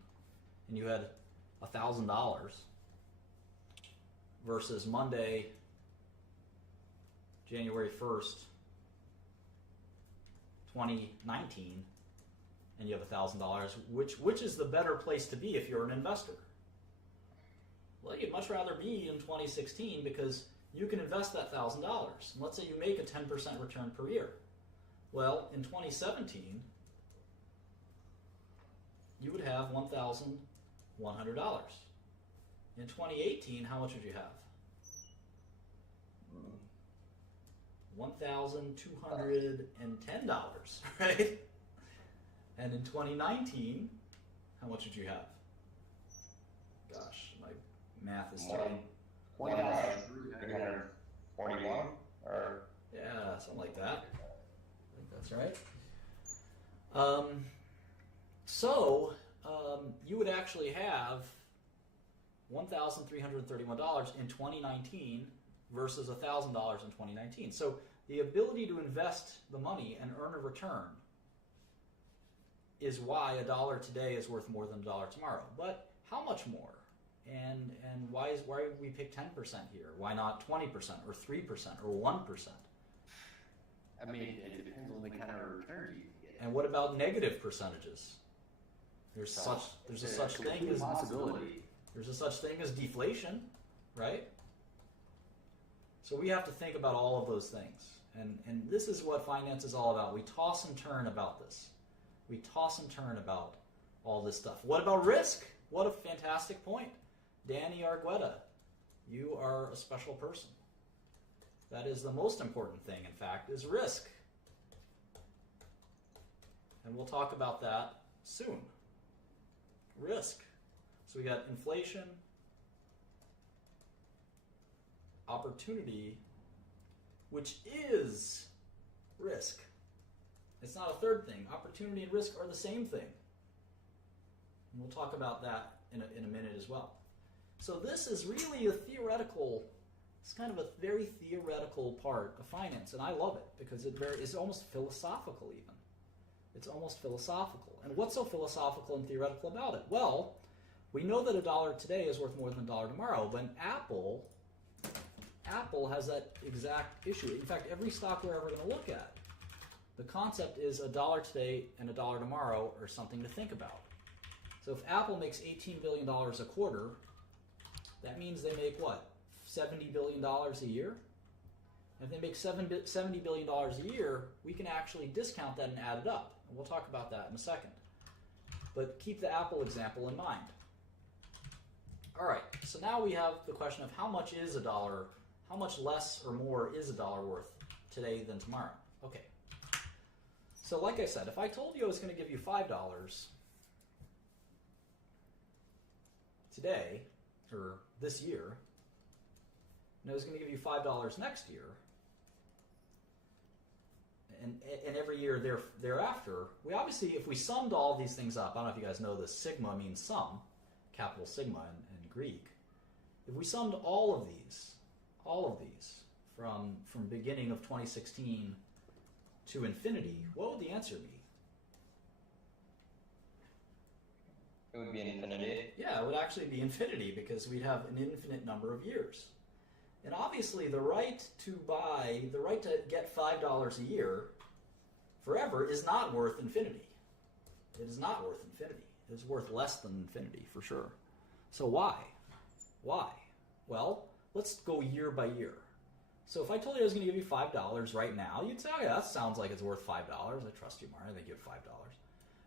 and you had $1,000 versus Monday, January 1st, 2019, and you have $1,000, which is the better place to be if you're an investor? Well, you'd much rather be in 2016 because you can invest that $1,000. And let's say you make a 10% return per year. Well, in 2017, you would have $1,100. In 2018, how much would you have? $1,210, right? And in 2019, how much would you have? Gosh, my math is starting. 1,341 or Yeah, something like that. I think that's right. You would actually have $1,331 in 2019 versus $1,000 in 2019. So the ability to invest the money and earn a return is why $1 today is worth more than $1 tomorrow. But how much more? And why would we pick 10% here? Why not 20% or 3% or 1%? I mean, it depends on the kind of return you get. And what about negative percentages? There's a such thing as possibility. There's a such thing as deflation, right? So we have to think about all of those things. And this is what finance is all about. We toss and turn about this. We toss and turn about all this stuff. What about risk? What a fantastic point. Danny Argueta, you are a special person. That is the most important thing, in fact, is risk. And we'll talk about that soon. Risk. So we got inflation, opportunity, which is risk. It's not a third thing. Opportunity and risk are the same thing. And we'll talk about that in a minute as well. So this is really a theoretical, it's kind of a very theoretical part of finance, and I love it because it's almost philosophical even. It's almost philosophical. And what's so philosophical and theoretical about it? Well, we know that $1 today is worth more than $1 tomorrow, but Apple has that exact issue. In fact, every stock we're ever going to look at, the concept is $1 today and $1 tomorrow are something to think about. So if Apple makes $18 billion a quarter, that means they make what? $70 billion a year? If they make $70 billion a year, we can actually discount that and add it up. And we'll talk about that in a second. But keep the Apple example in mind. All right, so now we have the question of how much is $1, how much less or more is $1 worth today than tomorrow? Okay. So like I said, if I told you I was going to give you $5 today, or this year, and I was going to give you $5 next year, and every year thereafter, we obviously, if we summed all these things up, I don't know if you guys know this, sigma means sum, capital sigma in Greek. If we summed all of these from beginning of 2016 to infinity, what would the answer be? it would be infinity. Yeah, it would actually be infinity because we'd have an infinite number of years. And obviously the right to get $5 a year forever is not worth infinity. It is not worth infinity. It is worth less than infinity for sure. So why? Why? Well, let's go year by year. So if I told you I was going to give you $5 right now, you'd say, oh yeah, that sounds like it's worth $5. I trust you, Martin. I think you have $5.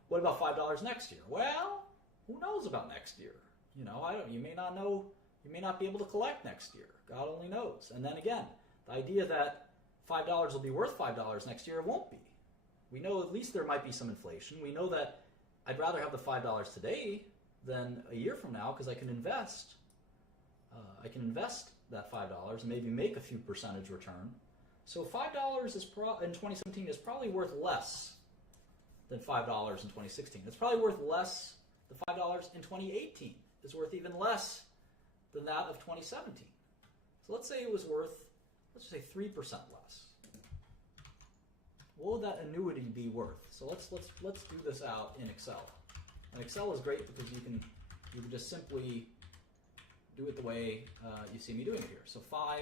What about $5 next year? Well, who knows about next year? You know, you may not know, you may not be able to collect next year. God only knows. And then again, the idea that $5 will be worth $5 next year, it won't be. We know at least there might be some inflation. We know that I'd rather have the $5 today than a year from now because I can invest. That $5 and maybe make a few percentage return. So $5 in 2017 is probably worth less than $5 in 2016. It's probably worth less. The $5 in 2018 is worth even less than that of 2017. So let's say it was worth, let's just say 3% less. what would that annuity be worth? So let's do this out in Excel. And Excel is great because you can just simply do it the way you see me doing it here. So $5,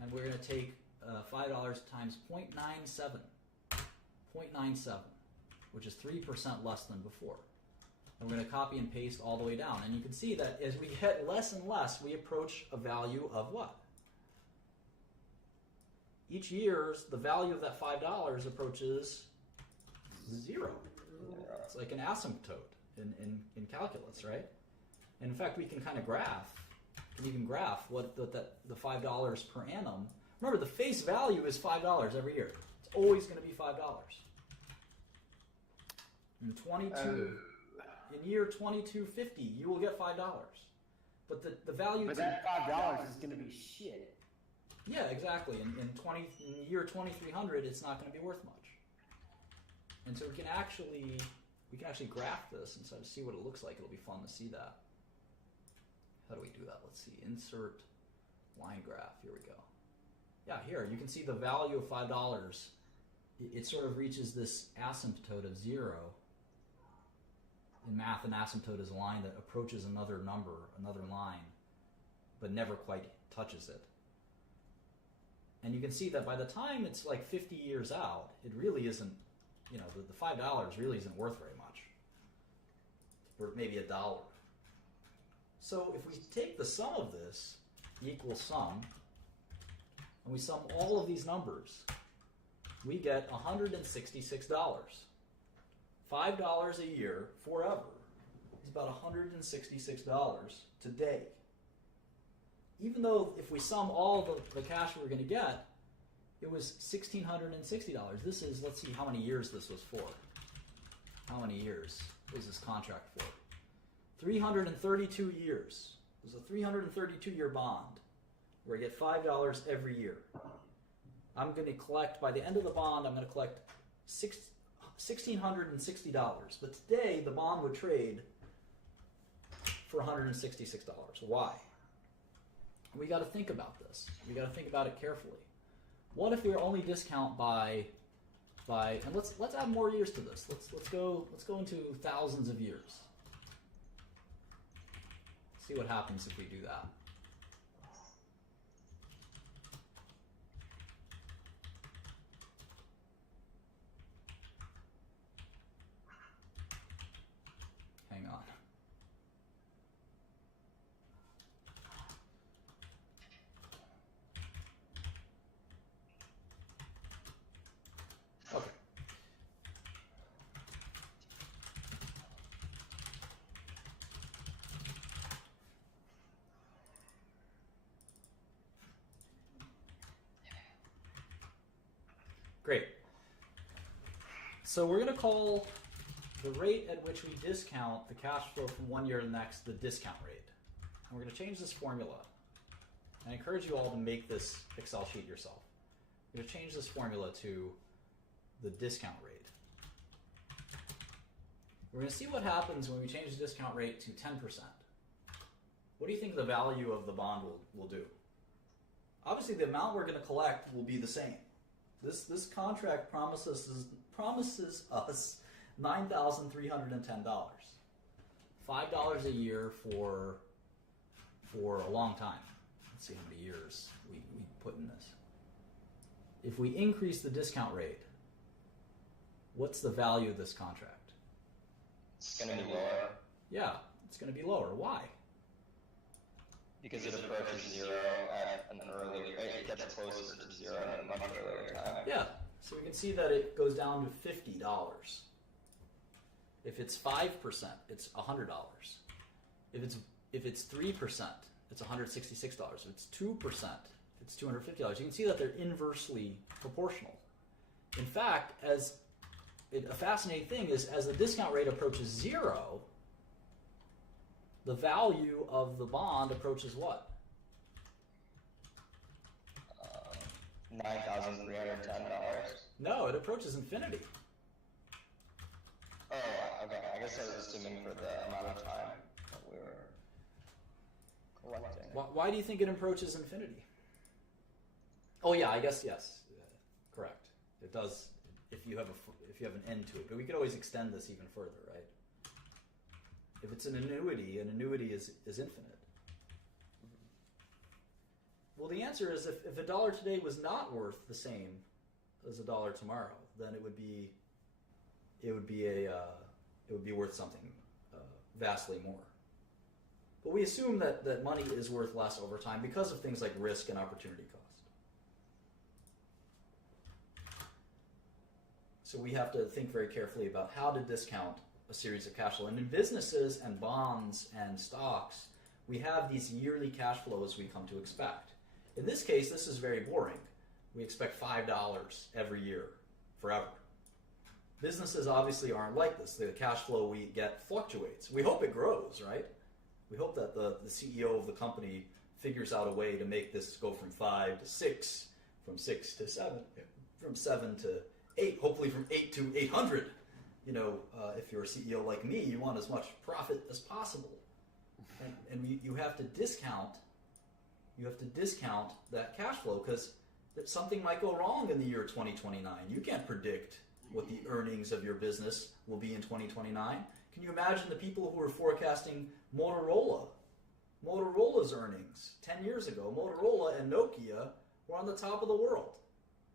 and we're going to take $5 times 0.97, which is 3% less than before. And we're going to copy and paste all the way down. And you can see that as we get less and less, we approach a value of what? Each year, the value of that $5 approaches 0. It's like an asymptote in calculus, right? And in fact, we can kind of graph. You can graph what the $5 per annum. Remember, the face value is $5 every year. It's always going to be $5. In year 2250, you will get $5. But the value. But that $5 is going to be shit. Yeah, exactly. In year 2300, it's not going to be worth much. And so we can actually graph this and so to see what it looks like. It'll be fun to see that. How do we do that? Let's see. Insert line graph. Here we go. Yeah, here you can see the value of $5. It sort of reaches this asymptote of 0. In math, an asymptote is a line that approaches another number, another line, but never quite touches it. And you can see that by the time it's like 50 years out, it really isn't, the $5 really isn't worth very much. Or maybe $1. So if we take the sum of this, equals sum, and we sum all of these numbers, we get $166. $5 a year forever is about $166 today. Even though if we sum all the cash we're going to get, it was $1,660. This is, let's see how many years this was for. How many years was this contract for? 332 years. It was a 332-year bond where I get $5 every year. I'm going to collect, by the end of the bond, I'm going to collect $1,660. But today, the bond would trade for $166. Why? We got to think about this. We got to think about it carefully. What if we only discount by and let's add more years to this. Let's go into thousands of years. See what happens if we do that. Hang on. Okay. Great. So we're going to call the rate at which we discount the cash flow from one year to the next the discount rate. And we're going to change this formula. I encourage you all to make this Excel sheet yourself. We're going to change this formula to the discount rate. We're going to see what happens when we change the discount rate to 10%. What do you think the value of the bond will do? Obviously, the amount we're going to collect will be the same. This contract promises us $9,310. $5 a year for a long time. Let's see how many years we put in this. If we increase the discount rate, what's the value of this contract? It's going to be lower. Yeah, it's going to be lower. Why? Because it approaches 0 at an early rate. It gets closer to 0 at a much earlier time. Yeah, so we can see that it goes down to $50. If it's 5%, it's $100. If it's 3%, it's $166. If it's 2%, it's $250. You can see that they're inversely proportional. In fact, a fascinating thing is as the discount rate approaches 0, the value of the bond approaches what? $9,310. No, it approaches infinity. Oh, okay. I guess I was assuming for the amount of time that we were collecting. Why do you think it approaches infinity? Oh yeah, I guess yes. Correct. It does if you have an end to it. But we could always extend this even further, right? If it's an annuity is infinite. Well, the answer is if a dollar today was not worth the same as a dollar tomorrow, then it would be worth something vastly more. But we assume that money is worth less over time because of things like risk and opportunity cost. So we have to think very carefully about how to discount a series of cash flow. And in businesses and bonds and stocks, we have these yearly cash flows we come to expect. In this case, this is very boring. We expect $5 every year, forever. Businesses obviously aren't like this. The cash flow we get fluctuates. We hope it grows, right? We hope that the CEO of the company figures out a way to make this go from 5 to 6, from 6 to 7, from 7 to 8, hopefully from 8 to 800. If you're a CEO like me, you want as much profit as possible. And you have to discount that cash flow because something might go wrong in the year 2029. You can't predict what the earnings of your business will be in 2029. Can you imagine the people who were forecasting Motorola's earnings 10 years ago? Motorola and Nokia were on the top of the world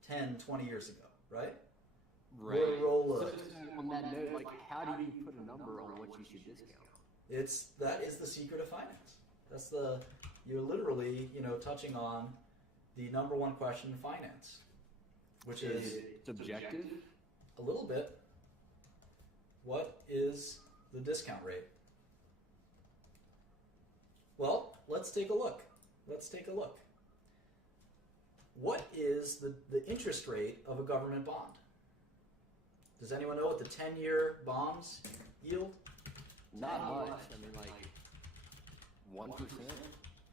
10, 20 years ago, right? Right. Motorola. So on that note, like, how do you put a number on what you should discount? That is the secret of finance. You're literally, touching on the number one question in finance, which is subjective. A little bit. What is the discount rate? Well, let's take a look. What is the interest rate of a government bond? Does anyone know what the 10-year bonds yield? Not much. I mean, like 1%.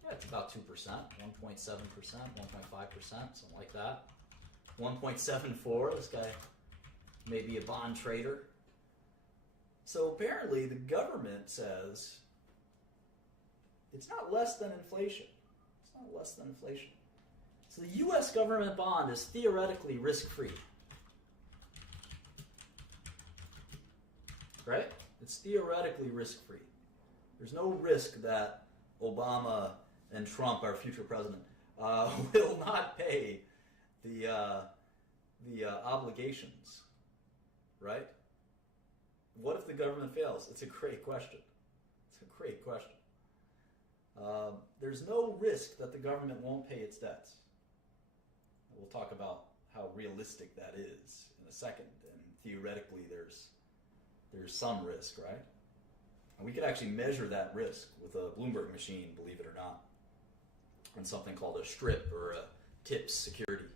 Yeah, it's about 2%, 1.7%, 1.5%, something like that. 1.74. This guy may be a bond trader. So apparently, the government says it's not less than inflation. So the U.S. government bond is theoretically risk-free. Right? It's theoretically risk-free. There's no risk that Obama and Trump, our future president, will not pay the obligations. Right? What if the government fails? It's a great question. There's no risk that the government won't pay its debts. We'll talk about how realistic that is in a second. And theoretically, there's some risk, right? And we could actually measure that risk with a Bloomberg machine, believe it or not, and something called a strip or a TIPS security.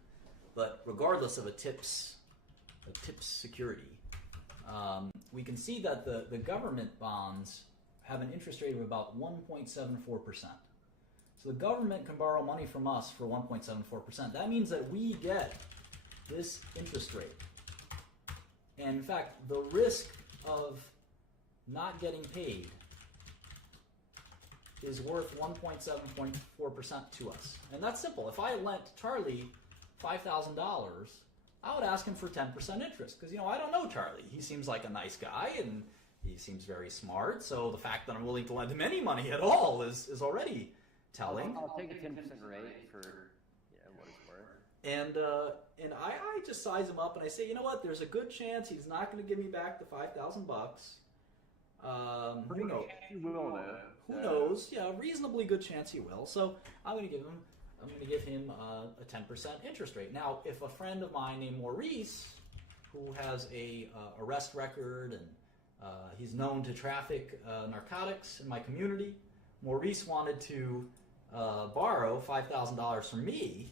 But regardless of a TIPS security, we can see that the government bonds have an interest rate of about 1.74%. So the government can borrow money from us for 1.74%. That means that we get this interest rate. And in fact, the risk of not getting paid is worth 1.74% to us. And that's simple. If I lent Charlie $5,000, I would ask him for 10% interest because, I don't know Charlie. He seems like a nice guy and he seems very smart. So the fact that I'm willing to lend him any money at all is already telling. I'll take a 10% rate for what it's worth. And I just size him up and I say, you know what? There's a good chance he's not going to give me back the $5,000. Who knows? He will, though. Who knows? Yeah, a reasonably good chance he will. So I'm going to give him a 10% interest rate. Now, if a friend of mine named Maurice, who has a arrest record and he's known to traffic narcotics in my community, Maurice wanted to borrow $5,000 from me,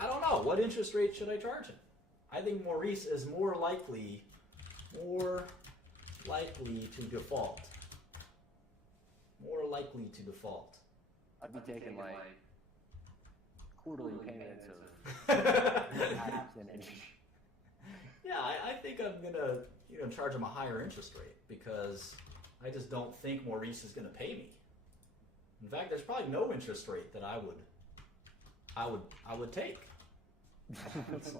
I don't know. What interest rate should I charge him? I think Maurice is more likely to default. I'd be taking like quarterly payments of Yeah, I think I'm gonna charge him a higher interest rate because I just don't think Maurice is gonna pay me. In fact, there's probably no interest rate that I would take. It's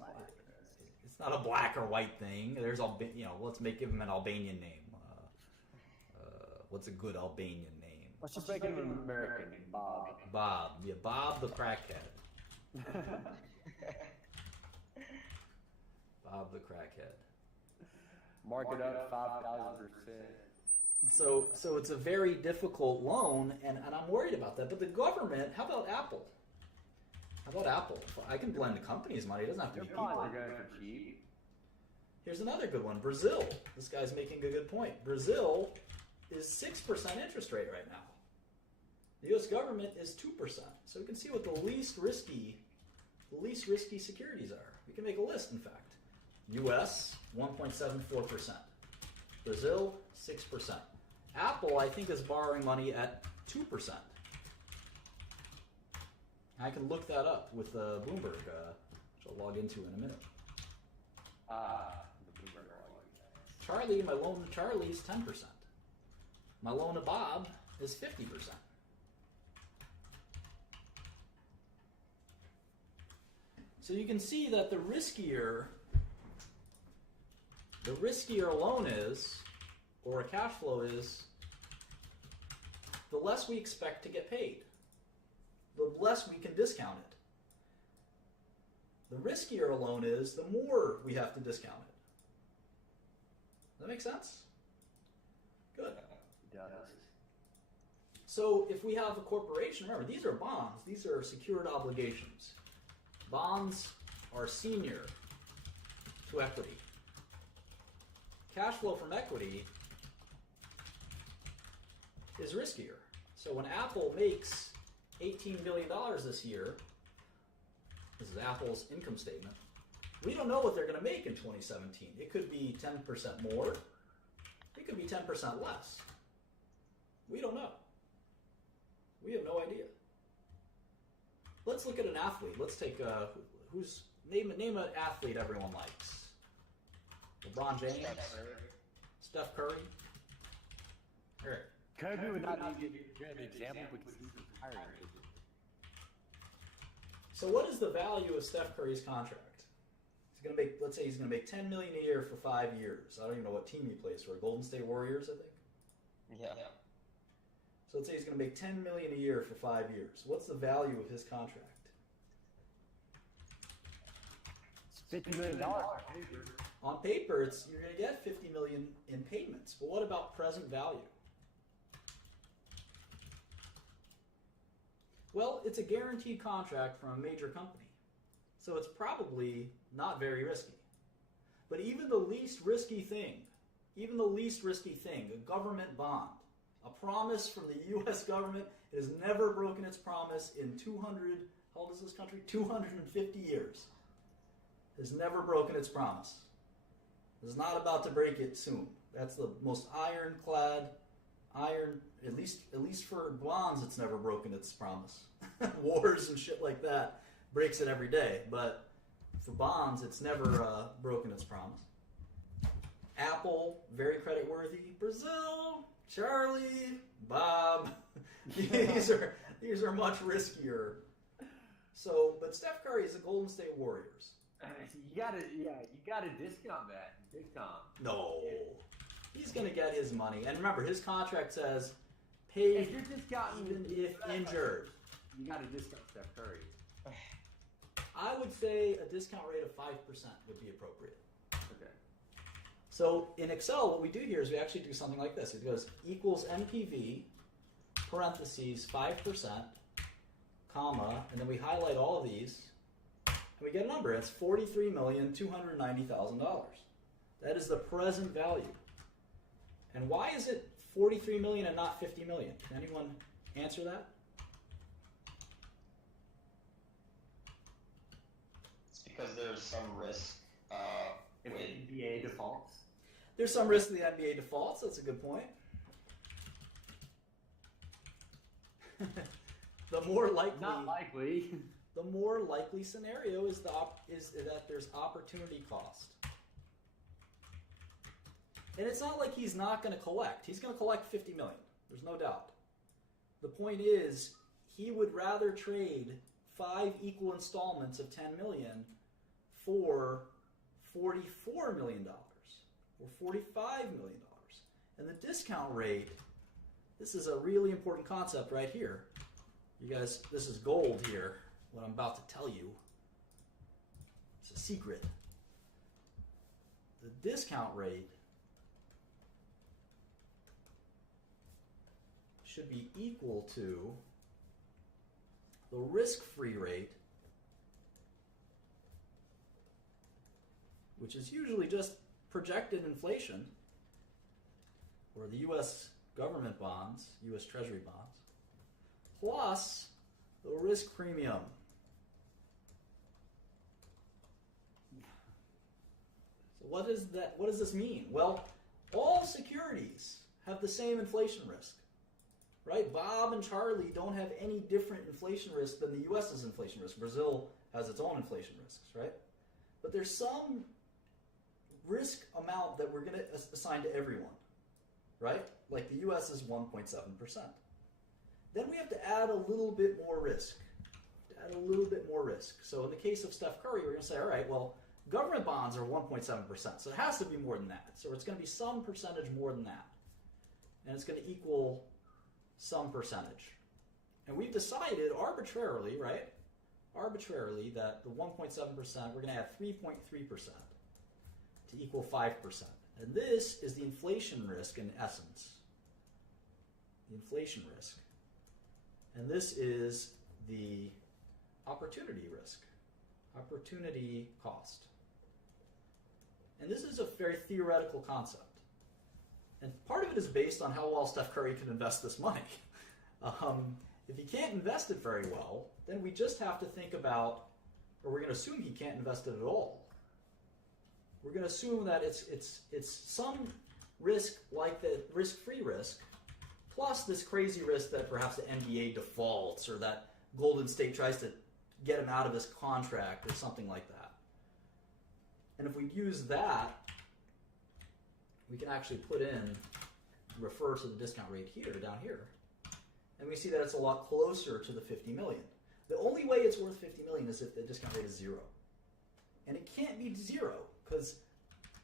not a black or white thing. There's let's give him an Albanian name. What's a good Albanian name? Let's just make him an American. Bob. Bob. Yeah, Bob the crackhead. Bob the crackhead. Mark it up 5,000%. So it's a very difficult loan, and I'm worried about that. But the government, how about Apple? I can blend the company's money. It doesn't have to be people. They're going for cheap. Here's another good one. Brazil. This guy's making a good point. Brazil is 6% interest rate right now. The U.S. government is 2%. So we can see what the least risky securities are. We can make a list, in fact. U.S. 1.74%. Brazil 6%. Apple, I think, is borrowing money at 2%. I can look that up with Bloomberg, which I'll log into in a minute. The Bloomberg login. Charlie, my loan to Charlie is 10%. My loan to Bob is 50%. So you can see that the riskier a loan is, or a cash flow is, the less we expect to get paid. The less we can discount it. The riskier a loan is, the more we have to discount it. Does that make sense? Good. It does. So if we have a corporation, remember, these are bonds. These are secured obligations. Bonds are senior to equity. Cash flow from equity is riskier. So when Apple makes $18 billion this year, this is Apple's income statement, we don't know what they're going to make in 2017. It could be 10% more. It could be 10% less. We don't know. We have no idea. Let's look at an athlete. Let's take name an athlete everyone likes. LeBron James, Steph Curry. All right. Kobe would not be a good example because he's retiring. So what is the value of Steph Curry's contract? He's going to make, let's say he's going to make $10 million a year for 5 years. I don't even know what team he plays for. Golden State Warriors, I think. Yeah. So let's say he's going to make $10 million a year for 5 years. What's the value of his contract? It's $50 million on paper. On paper, you're going to get $50 million in payments. But what about present value? Well, it's a guaranteed contract from a major company. So it's probably not very risky. But even the least risky thing, a government bond, a promise from the U.S. government, it has never broken its promise in how old is this country? 250 years. It has never broken its promise. It's not about to break it soon. That's the most ironclad, at least for bonds, it's never broken its promise. Wars and shit like that breaks it every day, but for bonds, it's never broken its promise. Apple, very creditworthy. Brazil, Charlie, Bob, these are much riskier. So, but Steph Curry is the Golden State Warriors. You gotta discount that big time. No, he's gonna get his money. And remember, his contract says, pay If you're discounting, even if injured. you gotta discount Steph Curry. I would say a discount rate of 5% would be appropriate. Okay. So in Excel, what we do here is we actually do something like this. It goes equals NPV, parentheses, 5%, comma, and then we highlight all of these, and we get a number. It's $43,290,000. That is the present value. And why is it 43 million and not 50 million? Can anyone answer that? It's because there's some risk If with the NBA defaults. There's some risk to the NBA defaults. That's a good point. The more likely, Not likely. the more likely scenario is that there's opportunity cost. And it's not like he's not going to collect. He's going to collect 50 million. There's no doubt. The point is, he would rather trade 5 equal installments of 10 million for $44 million or $45 million. And the discount rate, this is a really important concept right here. You guys, this is gold here, what I'm about to tell you. It's a secret. The discount rate should be equal to the risk-free rate, which is usually just projected inflation, or the U.S. government bonds, U.S. Treasury bonds, plus the risk premium. So what is that? What does this mean? Well, all securities have the same inflation risk, right? Bob and Charlie don't have any different inflation risk than the U.S.'s inflation risk. Brazil has its own inflation risks, right? But there's some risk amount that we're going to assign to everyone, right? Like the U.S. is 1.7%. Then we have to add a little bit more risk. So in the case of Steph Curry, we're going to say, all right, well, government bonds are 1.7%, so it has to be more than that. So it's going to be some percentage more than that. And it's going to equal some percentage. And we've decided arbitrarily, right? Arbitrarily that the 1.7%, we're going to add 3.3% to equal 5%. And this is the inflation risk in essence. The inflation risk. And this is the opportunity risk. Opportunity cost. And this is a very theoretical concept. And part of it is based on how well Steph Curry can invest this money. If he can't invest it very well, then we just have to think about, or we're going to assume he can't invest it at all. We're going to assume that it's some risk like the risk-free risk, plus this crazy risk that perhaps the NBA defaults or that Golden State tries to get him out of his contract or something like that. And if we use that, we can actually put in, refer to the discount rate here, down here, and we see that it's a lot closer to the 50 million. The only way it's worth 50 million is if the discount rate is 0. And it can't be 0 because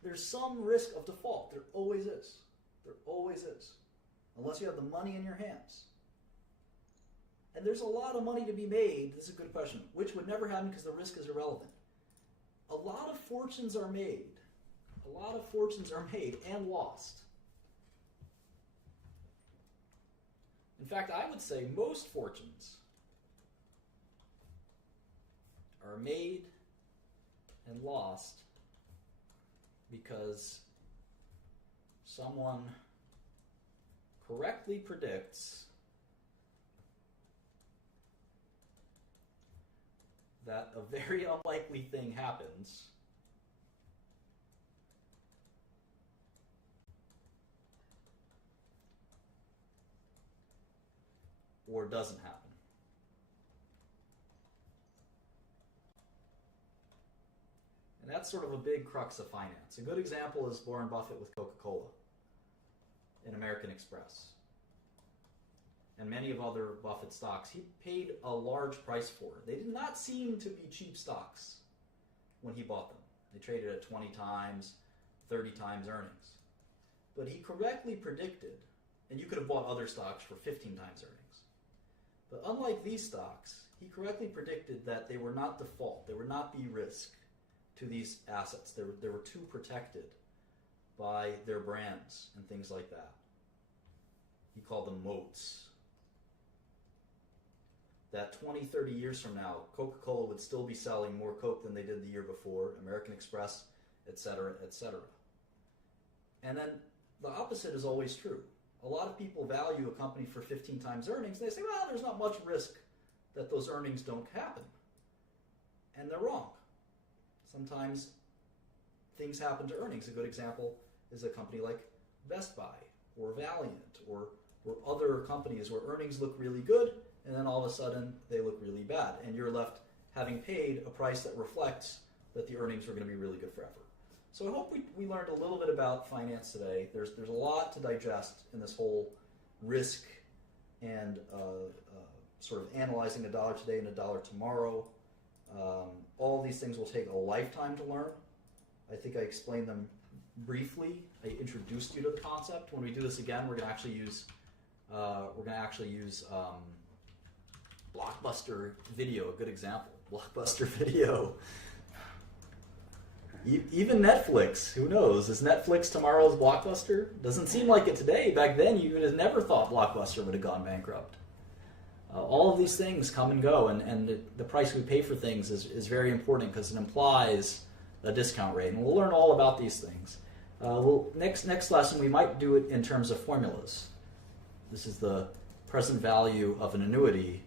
there's some risk of default. There always is. There always is. Unless you have the money in your hands. And there's a lot of money to be made. This is a good question. Which would never happen because the risk is irrelevant. A lot of fortunes are made. A lot of fortunes are made and lost. In fact, I would say most fortunes are made and lost because someone correctly predicts that a very unlikely thing happens or doesn't happen. And that's sort of a big crux of finance. A good example is Warren Buffett with Coca-Cola and American Express. And many of other Buffett stocks, he paid a large price for. They did not seem to be cheap stocks when he bought them. They traded at 20 times, 30 times earnings. But he correctly predicted, and you could have bought other stocks for 15 times earnings. But unlike these stocks, he correctly predicted that they were not default, they would not be risk to these assets. They were too protected by their brands and things like that. He called them moats. That 20, 30 years from now, Coca-Cola would still be selling more Coke than they did the year before, American Express, etc., etc. And then the opposite is always true. A lot of people value a company for 15 times earnings. They say, well, there's not much risk that those earnings don't happen. And they're wrong. Sometimes things happen to earnings. A good example is a company like Best Buy or Valiant or other companies where earnings look really good and then all of a sudden they look really bad. And you're left having paid a price that reflects that the earnings are going to be really good forever. So I hope we learned a little bit about finance today. There's a lot to digest in this whole risk and sort of analyzing a dollar today and a dollar tomorrow. All of these things will take a lifetime to learn. I think I explained them briefly. I introduced you to the concept. When we do this again, we're going to actually use Blockbuster Video, a good example. Blockbuster Video. Even Netflix, who knows? Is Netflix tomorrow's Blockbuster? Doesn't seem like it today. Back then, you would have never thought Blockbuster would have gone bankrupt. All of these things come and go, and the price we pay for things is very important because it implies a discount rate. And we'll learn all about these things. Next lesson, we might do it in terms of formulas. This is the present value of an annuity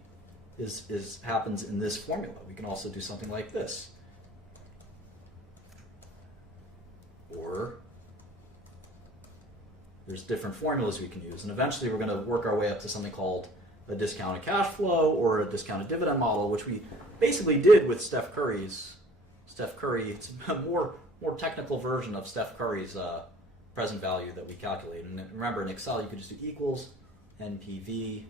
happens in this formula. We can also do something like this. Or there's different formulas we can use. And eventually we're going to work our way up to something called a discounted cash flow or a discounted dividend model, which we basically did with Steph Curry. It's a more technical version of Steph Curry's present value that we calculate. And remember, in Excel, you could just do equals, NPV,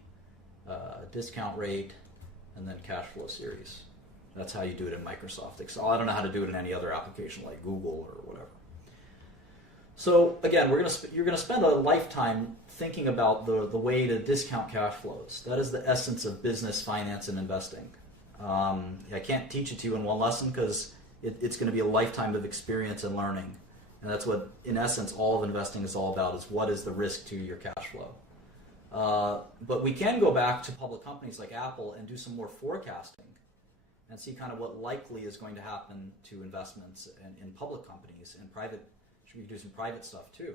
discount rate, and then cash flow series. That's how you do it in Microsoft Excel. I don't know how to do it in any other application like Google or whatever. So again, you're gonna spend a lifetime thinking about the way to discount cash flows. That is the essence of business, finance, and investing. I can't teach it to you in one lesson because it's going to be a lifetime of experience and learning. And that's what, in essence, all of investing is all about, is what is the risk to your cash flow. But we can go back to public companies like Apple and do some more forecasting and see kind of what likely is going to happen to investments in public companies and private. Should we do some private stuff too?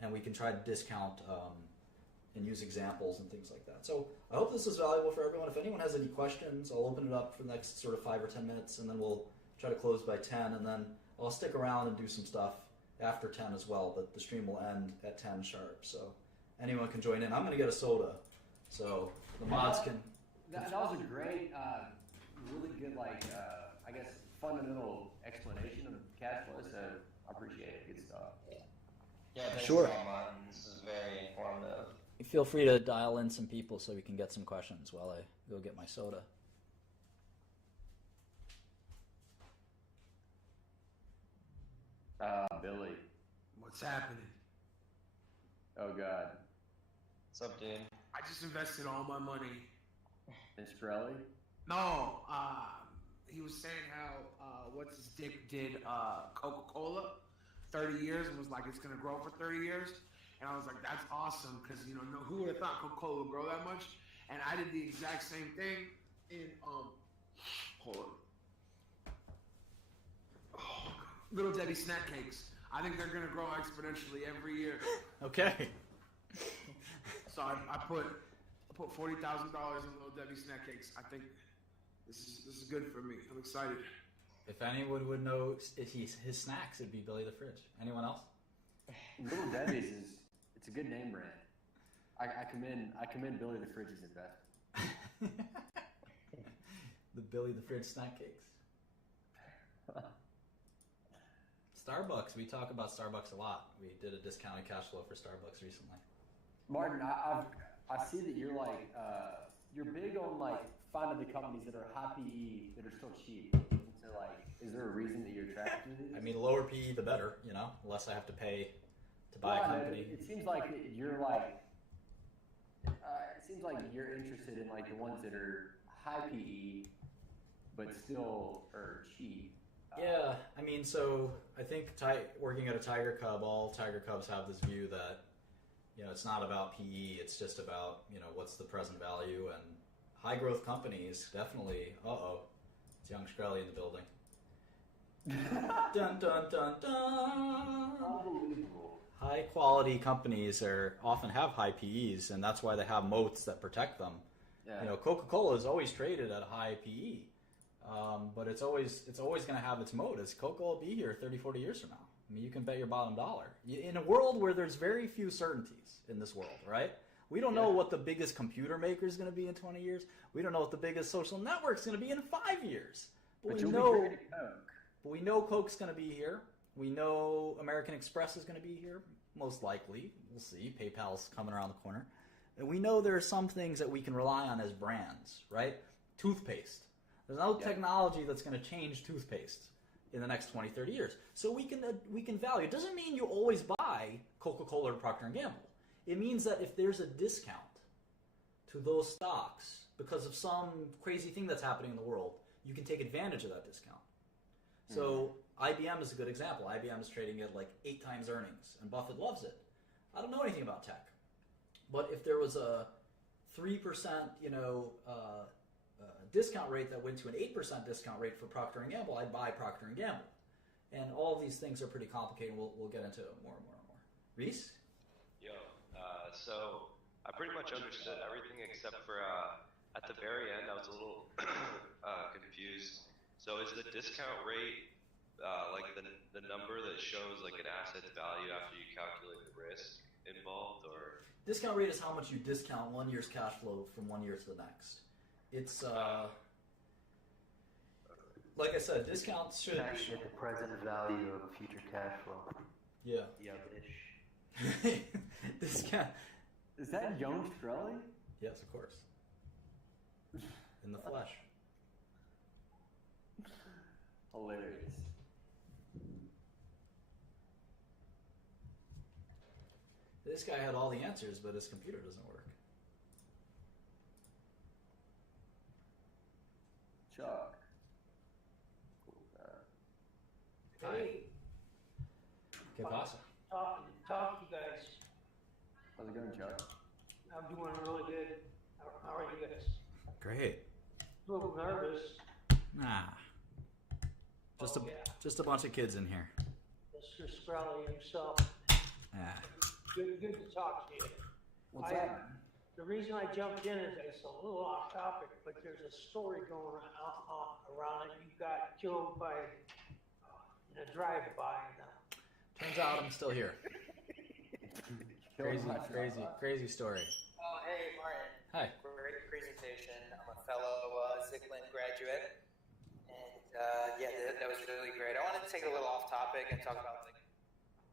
And we can try to discount and use examples and things like that. So I hope this is valuable for everyone. If anyone has any questions, I'll open it up for the next sort of 5 or 10 minutes, and then we'll try to close by 10, and then I'll stick around and do some stuff after 10 as well, but the stream will end at 10 sharp. So anyone can join in. I'm going to get a soda, so the mods can... That was a great, really good, I guess, fundamental explanation of cash flow, so I appreciate it. Good stuff. Yeah, thanks Sure. a lot, Martin. This is very informative. Feel free to dial in some people so we can get some questions while I go get my soda. Billy. What's happening? Oh, God. What's up, dude? I just invested all my money. And Shkreli? No, he was saying how what's his dick did Coca-Cola 30 years and was like it's gonna grow for 30 years, and I was like that's awesome because who would have thought Coca-Cola would grow that much? And I did the exact same thing in hold on. Oh, Little Debbie snack cakes. I think they're gonna grow exponentially every year. Okay. So I put $40,000 in Little Debbie snack cakes. I think this is good for me. I'm excited. If anyone would know his snacks, it'd be Billy the Fridge. Anyone else? Little Debbie's it's a good name brand. I commend Billy the Fridge's investment. The Billy the Fridge snack cakes. Starbucks. We talk about Starbucks a lot. We did a discounted cash flow for Starbucks recently. Martin, I see that you're you're big on finding the companies that are high PE that are still cheap. So is there a reason that you're attracted to these? I mean, lower PE the better, less I have to pay to buy a company. It seems like you're it seems like you're interested in the ones that are high PE but still are cheap. Yeah, I mean, so I think working at a Tiger Cub, all Tiger Cubs have this view that it's not about PE, it's just about, what's the present value, and high growth companies, definitely, it's young Shkreli in the building. Dun, dun, dun, dun. Unbelievable. High quality companies often have high PEs, and that's why they have moats that protect them. Yeah. Coca-Cola is always traded at high PE, but it's always going to have its moat. Coca-Cola will be here 30, 40 years from now. I mean, you can bet your bottom dollar. In a world where there's very few certainties in this world, right? We don't know what the biggest computer maker is going to be in 20 years. We don't know what the biggest social network is going to be in 5 years. But we know Coke's going to be here. We know American Express is going to be here, most likely. We'll see. PayPal's coming around the corner. And we know there are some things that we can rely on as brands, right? Toothpaste. There's no technology that's going to change toothpaste in the next 20, 30 years. So we can value. It doesn't mean you always buy Coca-Cola or Procter & Gamble. It means that if there's a discount to those stocks because of some crazy thing that's happening in the world, you can take advantage of that discount. So IBM is a good example. IBM is trading at like 8 times earnings, and Buffett loves it. I don't know anything about tech, but if there was a 3%, discount rate that went to an 8% discount rate for Procter & Gamble, I'd buy Procter & Gamble. And all of these things are pretty complicated. We'll get into it more and more and more. Reese? Yo, so I pretty much understood everything except for at the very end I was a little confused. So is the discount rate like the number that shows like an asset's value after you calculate the risk involved, or? Discount rate is how much you discount 1 year's cash flow from 1 year to the next. It's like I said, discounts should Actually, the present value of future cash flow. Yeah. Yubbish. Discount. Is that Young Shkreli? Yes, of course. In the flesh. Hilarious. This guy had all the answers, but his computer doesn't work. Chuck. Hey, ¿Qué pasa? talk you guys. How's it going, Chuck? I'm doing really good. How are you guys? Great. A little nervous. Nah. Just Oh, yeah. just a bunch of kids in here. Mr. Shkreli himself. Ah. Good to talk to you. What's I- up? The reason I jumped in is it's a little off topic, but there's a story going around that you got killed by in a drive-by. Turns out I'm still here. Crazy story. Oh, hey, Martin. Hi. Great presentation. I'm a fellow Zicklin graduate. And that was really great. I wanted to take a little off topic and talk about like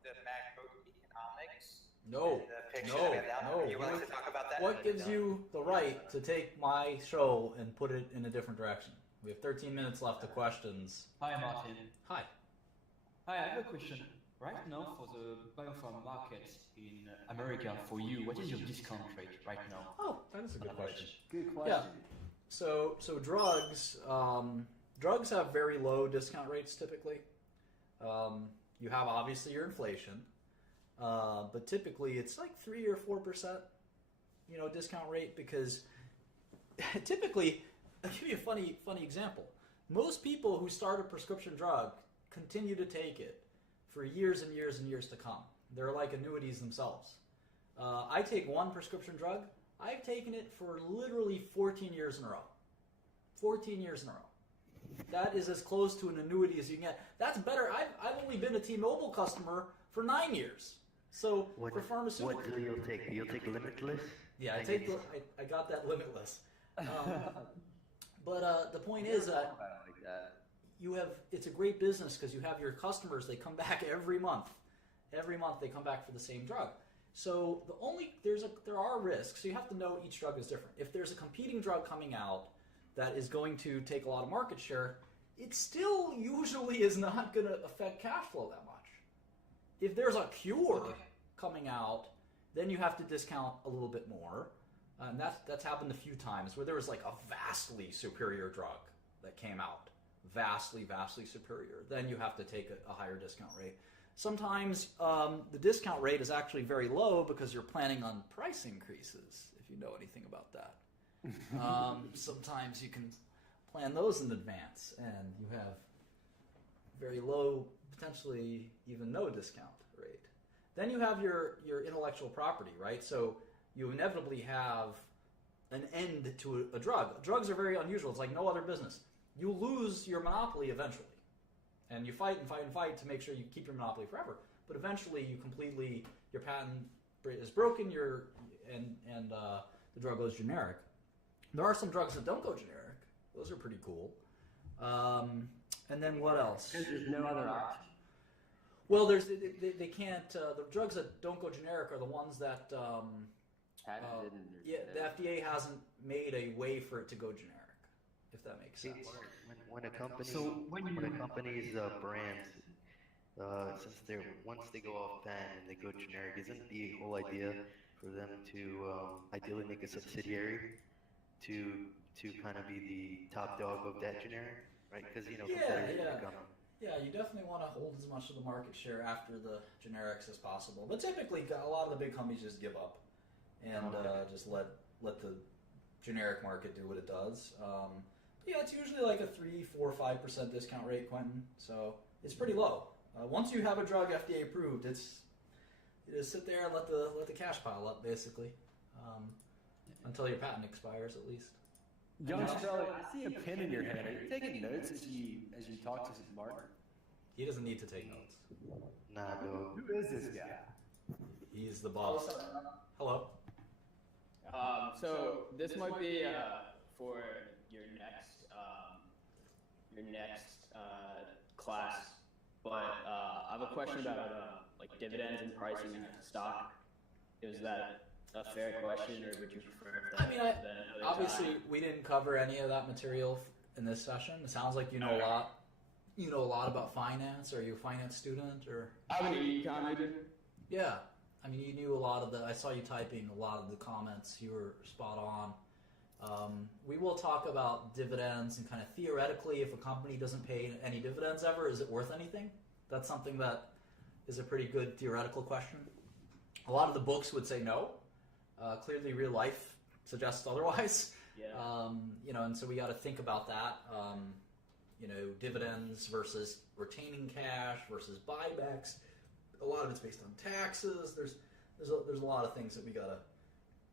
the macroeconomics. No. And the picture that we have now. No. Are you willing to talk about that? What gives you the right to take my show and put it in a different direction? We have 13 minutes left of questions. Hi, Martin. Hi. Hi, I have a question. Right now, for the biopharm market in America, for you, what is your discount rate right now? Oh, that is a good question. Good question. Yeah. So drugs have very low discount rates typically. You have obviously your inflation, but typically it's like 3 or 4%, discount rate, because typically, I'll give you a funny example. Most people who start a prescription drug continue to take it for years and years and years to come. They're like annuities themselves. I take one prescription drug. I've taken it for literally 14 years in a row. 14 years in a row. That is as close to an annuity as you can get. That's better. I've only been a T-Mobile customer for 9 years. So for pharmaceuticals, What do you take? You'll take Limitless? yeah, I got that limitless. But the point is that it's a great business because you have your customers. They come back every month. Every month they come back for the same drug. So there are risks. So you have to know each drug is different. If there's a competing drug coming out that is going to take a lot of market share, it still usually is not going to affect cash flow that much. If there's a cure coming out, then you have to discount a little bit more. And that's happened a few times where there was like a vastly superior drug that came out. Vastly superior. Then you have to take a higher discount rate. Sometimes the discount rate is actually very low because you're planning on price increases, if you know anything about that. Sometimes you can plan those in advance and you have very low, potentially even no discount rate. Then you have your intellectual property, right? So you inevitably have an end to a drug. Drugs are very unusual. It's like no other business. You lose your monopoly eventually. And you fight and fight and fight to make sure you keep your monopoly forever. But eventually your patent is broken, and the drug goes generic. There are some drugs that don't go generic. Those are pretty cool. And then what else? Because there's no other option. Well, they can't. The drugs that don't go generic are the ones that the FDA hasn't made a way for it to go generic. if that makes See, sense. when a company So when a company's brands, since once they go off patent and they go generic, isn't the whole idea for them to ideally make a subsidiary to kind of be the top dog of that generic, right? Because competitors are coming. Yeah, you definitely want to hold as much of the market share after the generics as possible. But typically, a lot of the big companies just give up and just let the generic market do what it does. Yeah, it's usually like a 3, 4, 5% discount rate, Quentin. So it's pretty low. Once you have a drug FDA approved, you just sit there and let the cash pile up, basically, until your patent expires, at least. Young Shkreli, I see a pen in your hand. Are you taking notes as you talk to Martin? He doesn't need to take notes. Nah, no. Who is this guy? He's the boss. Hello. So this might be for your next class, but I have a question about like dividends and pricing into stock. Is that a fair question, or would you prefer that? I mean, obviously we didn't cover any of that material in this session. It sounds like you know a lot. You know a lot about finance. Are you a finance student or? I'm an econ major. Yeah, I mean, you knew a lot of I saw you typing a lot of the comments. You were spot on. We will talk about dividends and kind of theoretically, if a company doesn't pay any dividends ever, is it worth anything? That's something that is a pretty good theoretical question. A lot of the books would say no. Clearly, real life suggests otherwise. Yeah. And so we got to think about that. Dividends versus retaining cash versus buybacks. A lot of it's based on taxes. There's a lot of things that we got to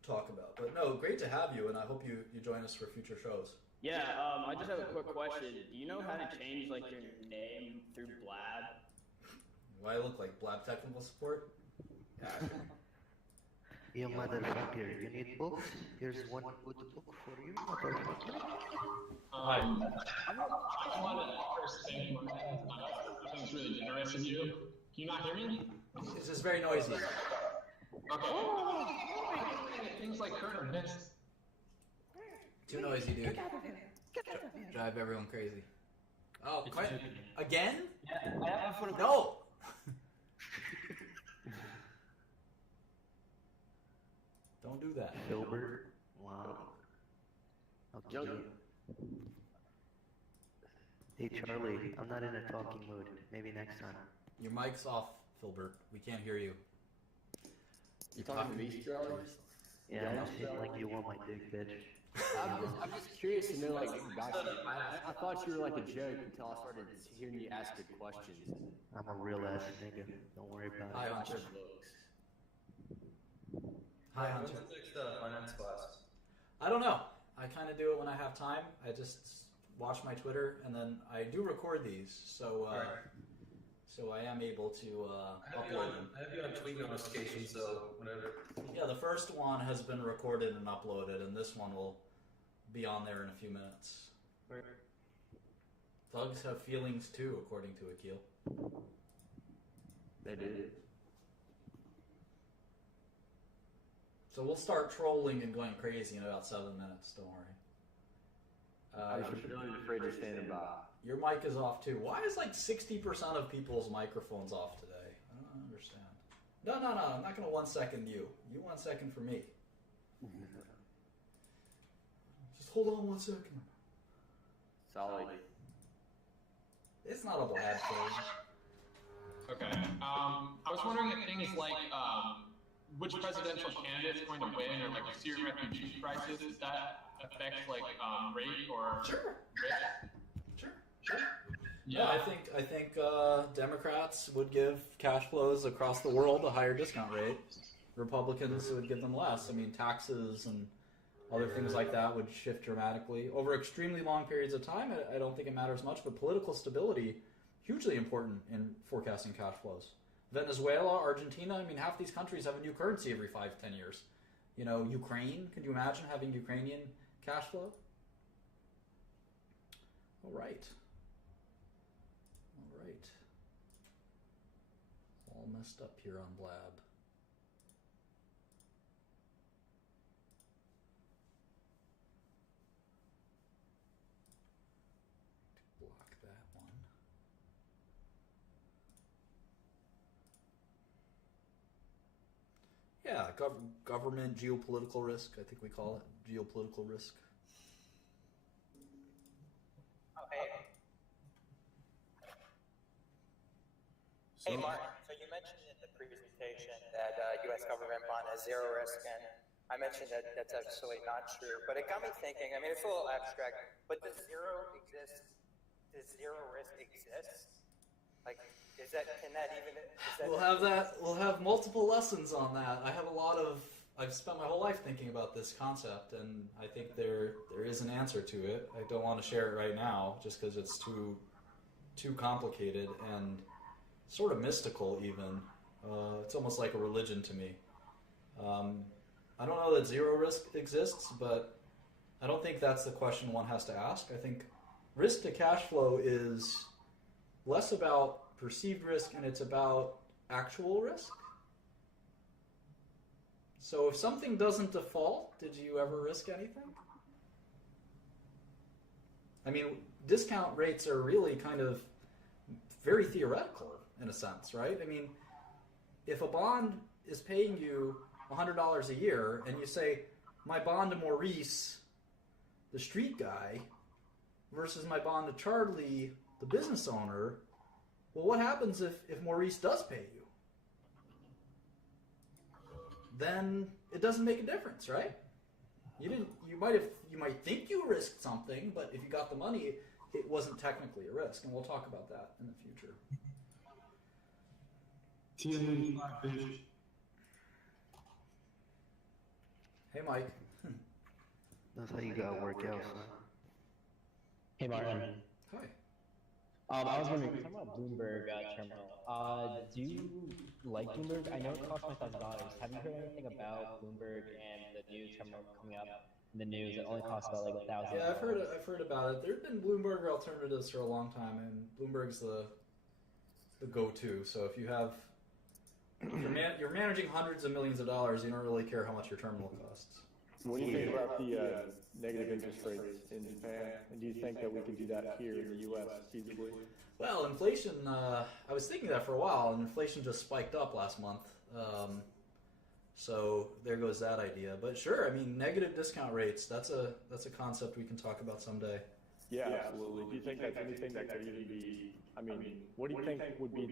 talk about. But no, great to have you, and I hope you join us for future shows. Yeah, I just have a quick question. Do you know how to change like your name through Blab? Why I look like Blab technical support? You motherfucker, you need books? Here's one good book for you, motherfucker. I want to first thank you. I think it's really generous of you. Can you not hear me? It's just very noisy. Okay. Things like current events. Too noisy, dude. Drive everyone crazy. Oh, again? Yeah. No! Don't do that. Filbert? Wow. Okay. Hey Charlie, I'm not in a talking mood. Maybe next time. Your mic's off, Filbert. We can't hear you. You talking to me, Charlie? Yeah, I'm just hitting like you want my dick, bitch. I'm just curious to know, like, about you. I thought you were like a joke until I started hearing you ask good questions. I'm a real ass nigga. Don't worry about it. Hi, Hunter. Hi, Hunter. When's the next finance class? I don't know. I kind of do it when I have time. I just watch my Twitter, and then I do record these, so so I am able to upload them. I have you on tweet notifications, so whenever. Yeah, the first one has been recorded and uploaded, and this one will be on there in a few minutes. Right. Thugs have feelings too, according to Akil. They do. So we'll start trolling and going crazy in about 7 minutes, don't worry. I was really afraid to stand by. Your mic is off too. Why is like 60% of people's microphones off today? I don't understand. No, I'm not going to 1 second you. You 1 second for me. Just hold on 1 second. Solid. It's not a bad thing. Okay. I was wondering if things like which presidential candidate is going to win, or like Syrian refugee crisis, does that affect like rate or Sure. risk? Sure. Yeah, I think Democrats would give cash flows across the world a higher discount rate. Republicans would give them less. I mean, taxes and other things like that would shift dramatically over extremely long periods of time. I don't think it matters much, but political stability hugely important in forecasting cash flows. Venezuela, Argentina, I mean, half these countries have a new currency every 5-10 years. You know, Ukraine, could you imagine having Ukrainian cash flow? All right. All messed up here on Blab. Yeah, government, geopolitical risk, I think we call it. Geopolitical risk. Okay. Hey, Martin, so you mentioned in the presentation that U.S. government bond has zero risk, and I mentioned that that's actually not true, but it got me thinking. I mean, it's a little abstract, but does zero exist? Does zero risk exist? Like, can that even? We'll have multiple lessons on that. I've spent my whole life thinking about this concept, and I think there is an answer to it. I don't want to share it right now, just because it's too complicated and sort of mystical. Even it's almost like a religion to me. I don't know that zero risk exists, but I don't think that's the question one has to ask. I think risk to cash flow is less about perceived risk and it's about actual risk. So if something doesn't default, did you ever risk anything? I mean, discount rates are really kind of very theoretical in a sense, right? I mean, if a bond is paying you $100 a year and you say, my bond to Maurice, the street guy, versus my bond to Charlie, the business owner, well, what happens if Maurice does pay you? Then it doesn't make a difference, right? You might think you risked something, but if you got the money, it wasn't technically a risk, and we'll talk about that in the future. Hey, Mike. That's how you gotta work out, son. Hey, Martin. Hi. I was wondering, talking about Bloomberg terminal. Do you like Bloomberg? I know it costs $5,000. Have you heard anything about Bloomberg and the new terminal coming up in the news? It only costs about like $1,000. Yeah, I've heard about it. There've been Bloomberg alternatives for a long time, and Bloomberg's the go-to. So if you have you're managing hundreds of millions of dollars, you don't really care how much your terminal costs. What do you think about the negative interest rates in Japan? And do you think that we could do that here in the U.S. feasibly? Well, inflation, I was thinking that for a while, and inflation just spiked up last month. So there goes that idea. But sure, I mean, negative discount rates, that's a concept we can talk about someday. Yeah, absolutely. Do you think that's anything that could even be, I mean, what do you think would be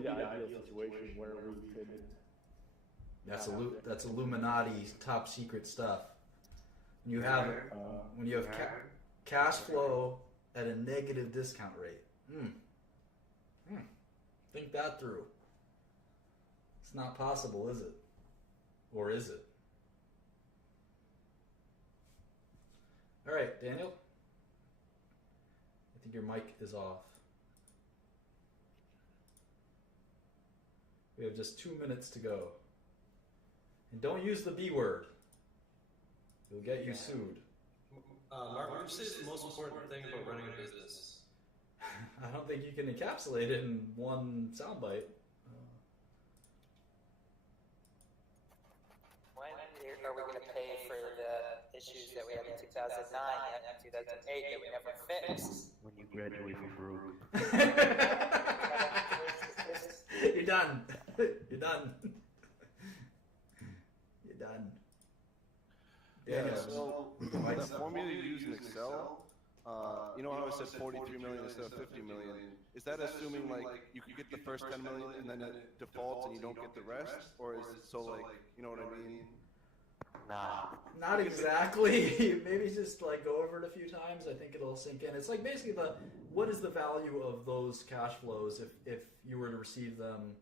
the ideal situation where we could... That's Illuminati top secret stuff. When you have cash flow at a negative discount rate. Think that through. It's not possible, is it? Or is it? All right, Daniel. I think your mic is off. We have just 2 minutes to go. And don't use the B word. It'll get you sued. Mark, what would you say is the most important thing about running a business? I don't think you can encapsulate it in one soundbite. When are we going to pay for the issues that we had in 2009 and 2008 that we never fixed? When you graduate from Brook. You're done. You're done. You're done. Yeah, so that formula you use in Excel, you know how I said 43 million instead of 50 million? Is that assuming like you could get the first 10 million and then it defaults and you don't get the rest? Or is it so like, you know what I mean? Nah. Not exactly. Maybe just like go over it a few times. I think it'll sink in. It's like basically what is the value of those cash flows if you were to receive them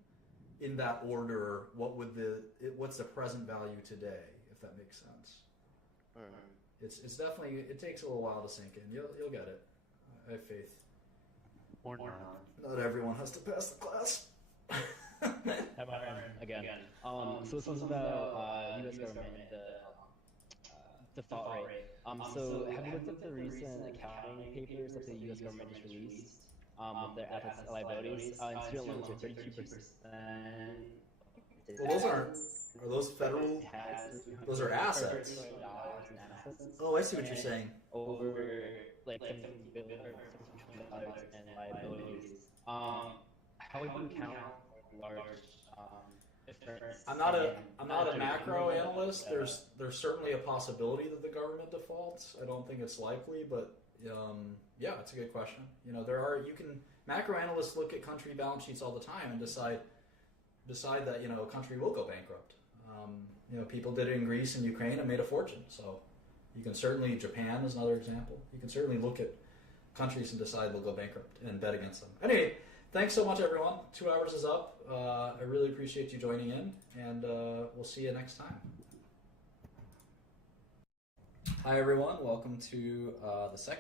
in that order? What's the present value today? If that makes sense. All right. It's definitely, it takes a little while to sink in. You'll get it. I have faith. Or not. Not everyone has to pass the class. Again. So this is about U.S. government and the default rate. So have you looked at the recent accounting papers that the U.S. government just released with their assets and liabilities? Student loans are 32%. Well, are those federal? Those are assets. Oh, I see what you're saying. Over like $17 billion and liabilities. How would you count large I'm not a macro analyst. There's certainly a possibility that the government defaults. I don't think it's likely, but yeah, it's a good question. You know, macro analysts look at country balance sheets all the time and decide that, you know, a country will go bankrupt. You know, people did it in Greece and Ukraine and made a fortune. So you can certainly, Japan is another example. You can certainly look at countries and decide they'll go bankrupt and bet against them. Anyway, thanks so much, everyone. 2 hours is up. I really appreciate you joining in, and we'll see you next time. Hi, everyone. Welcome to the second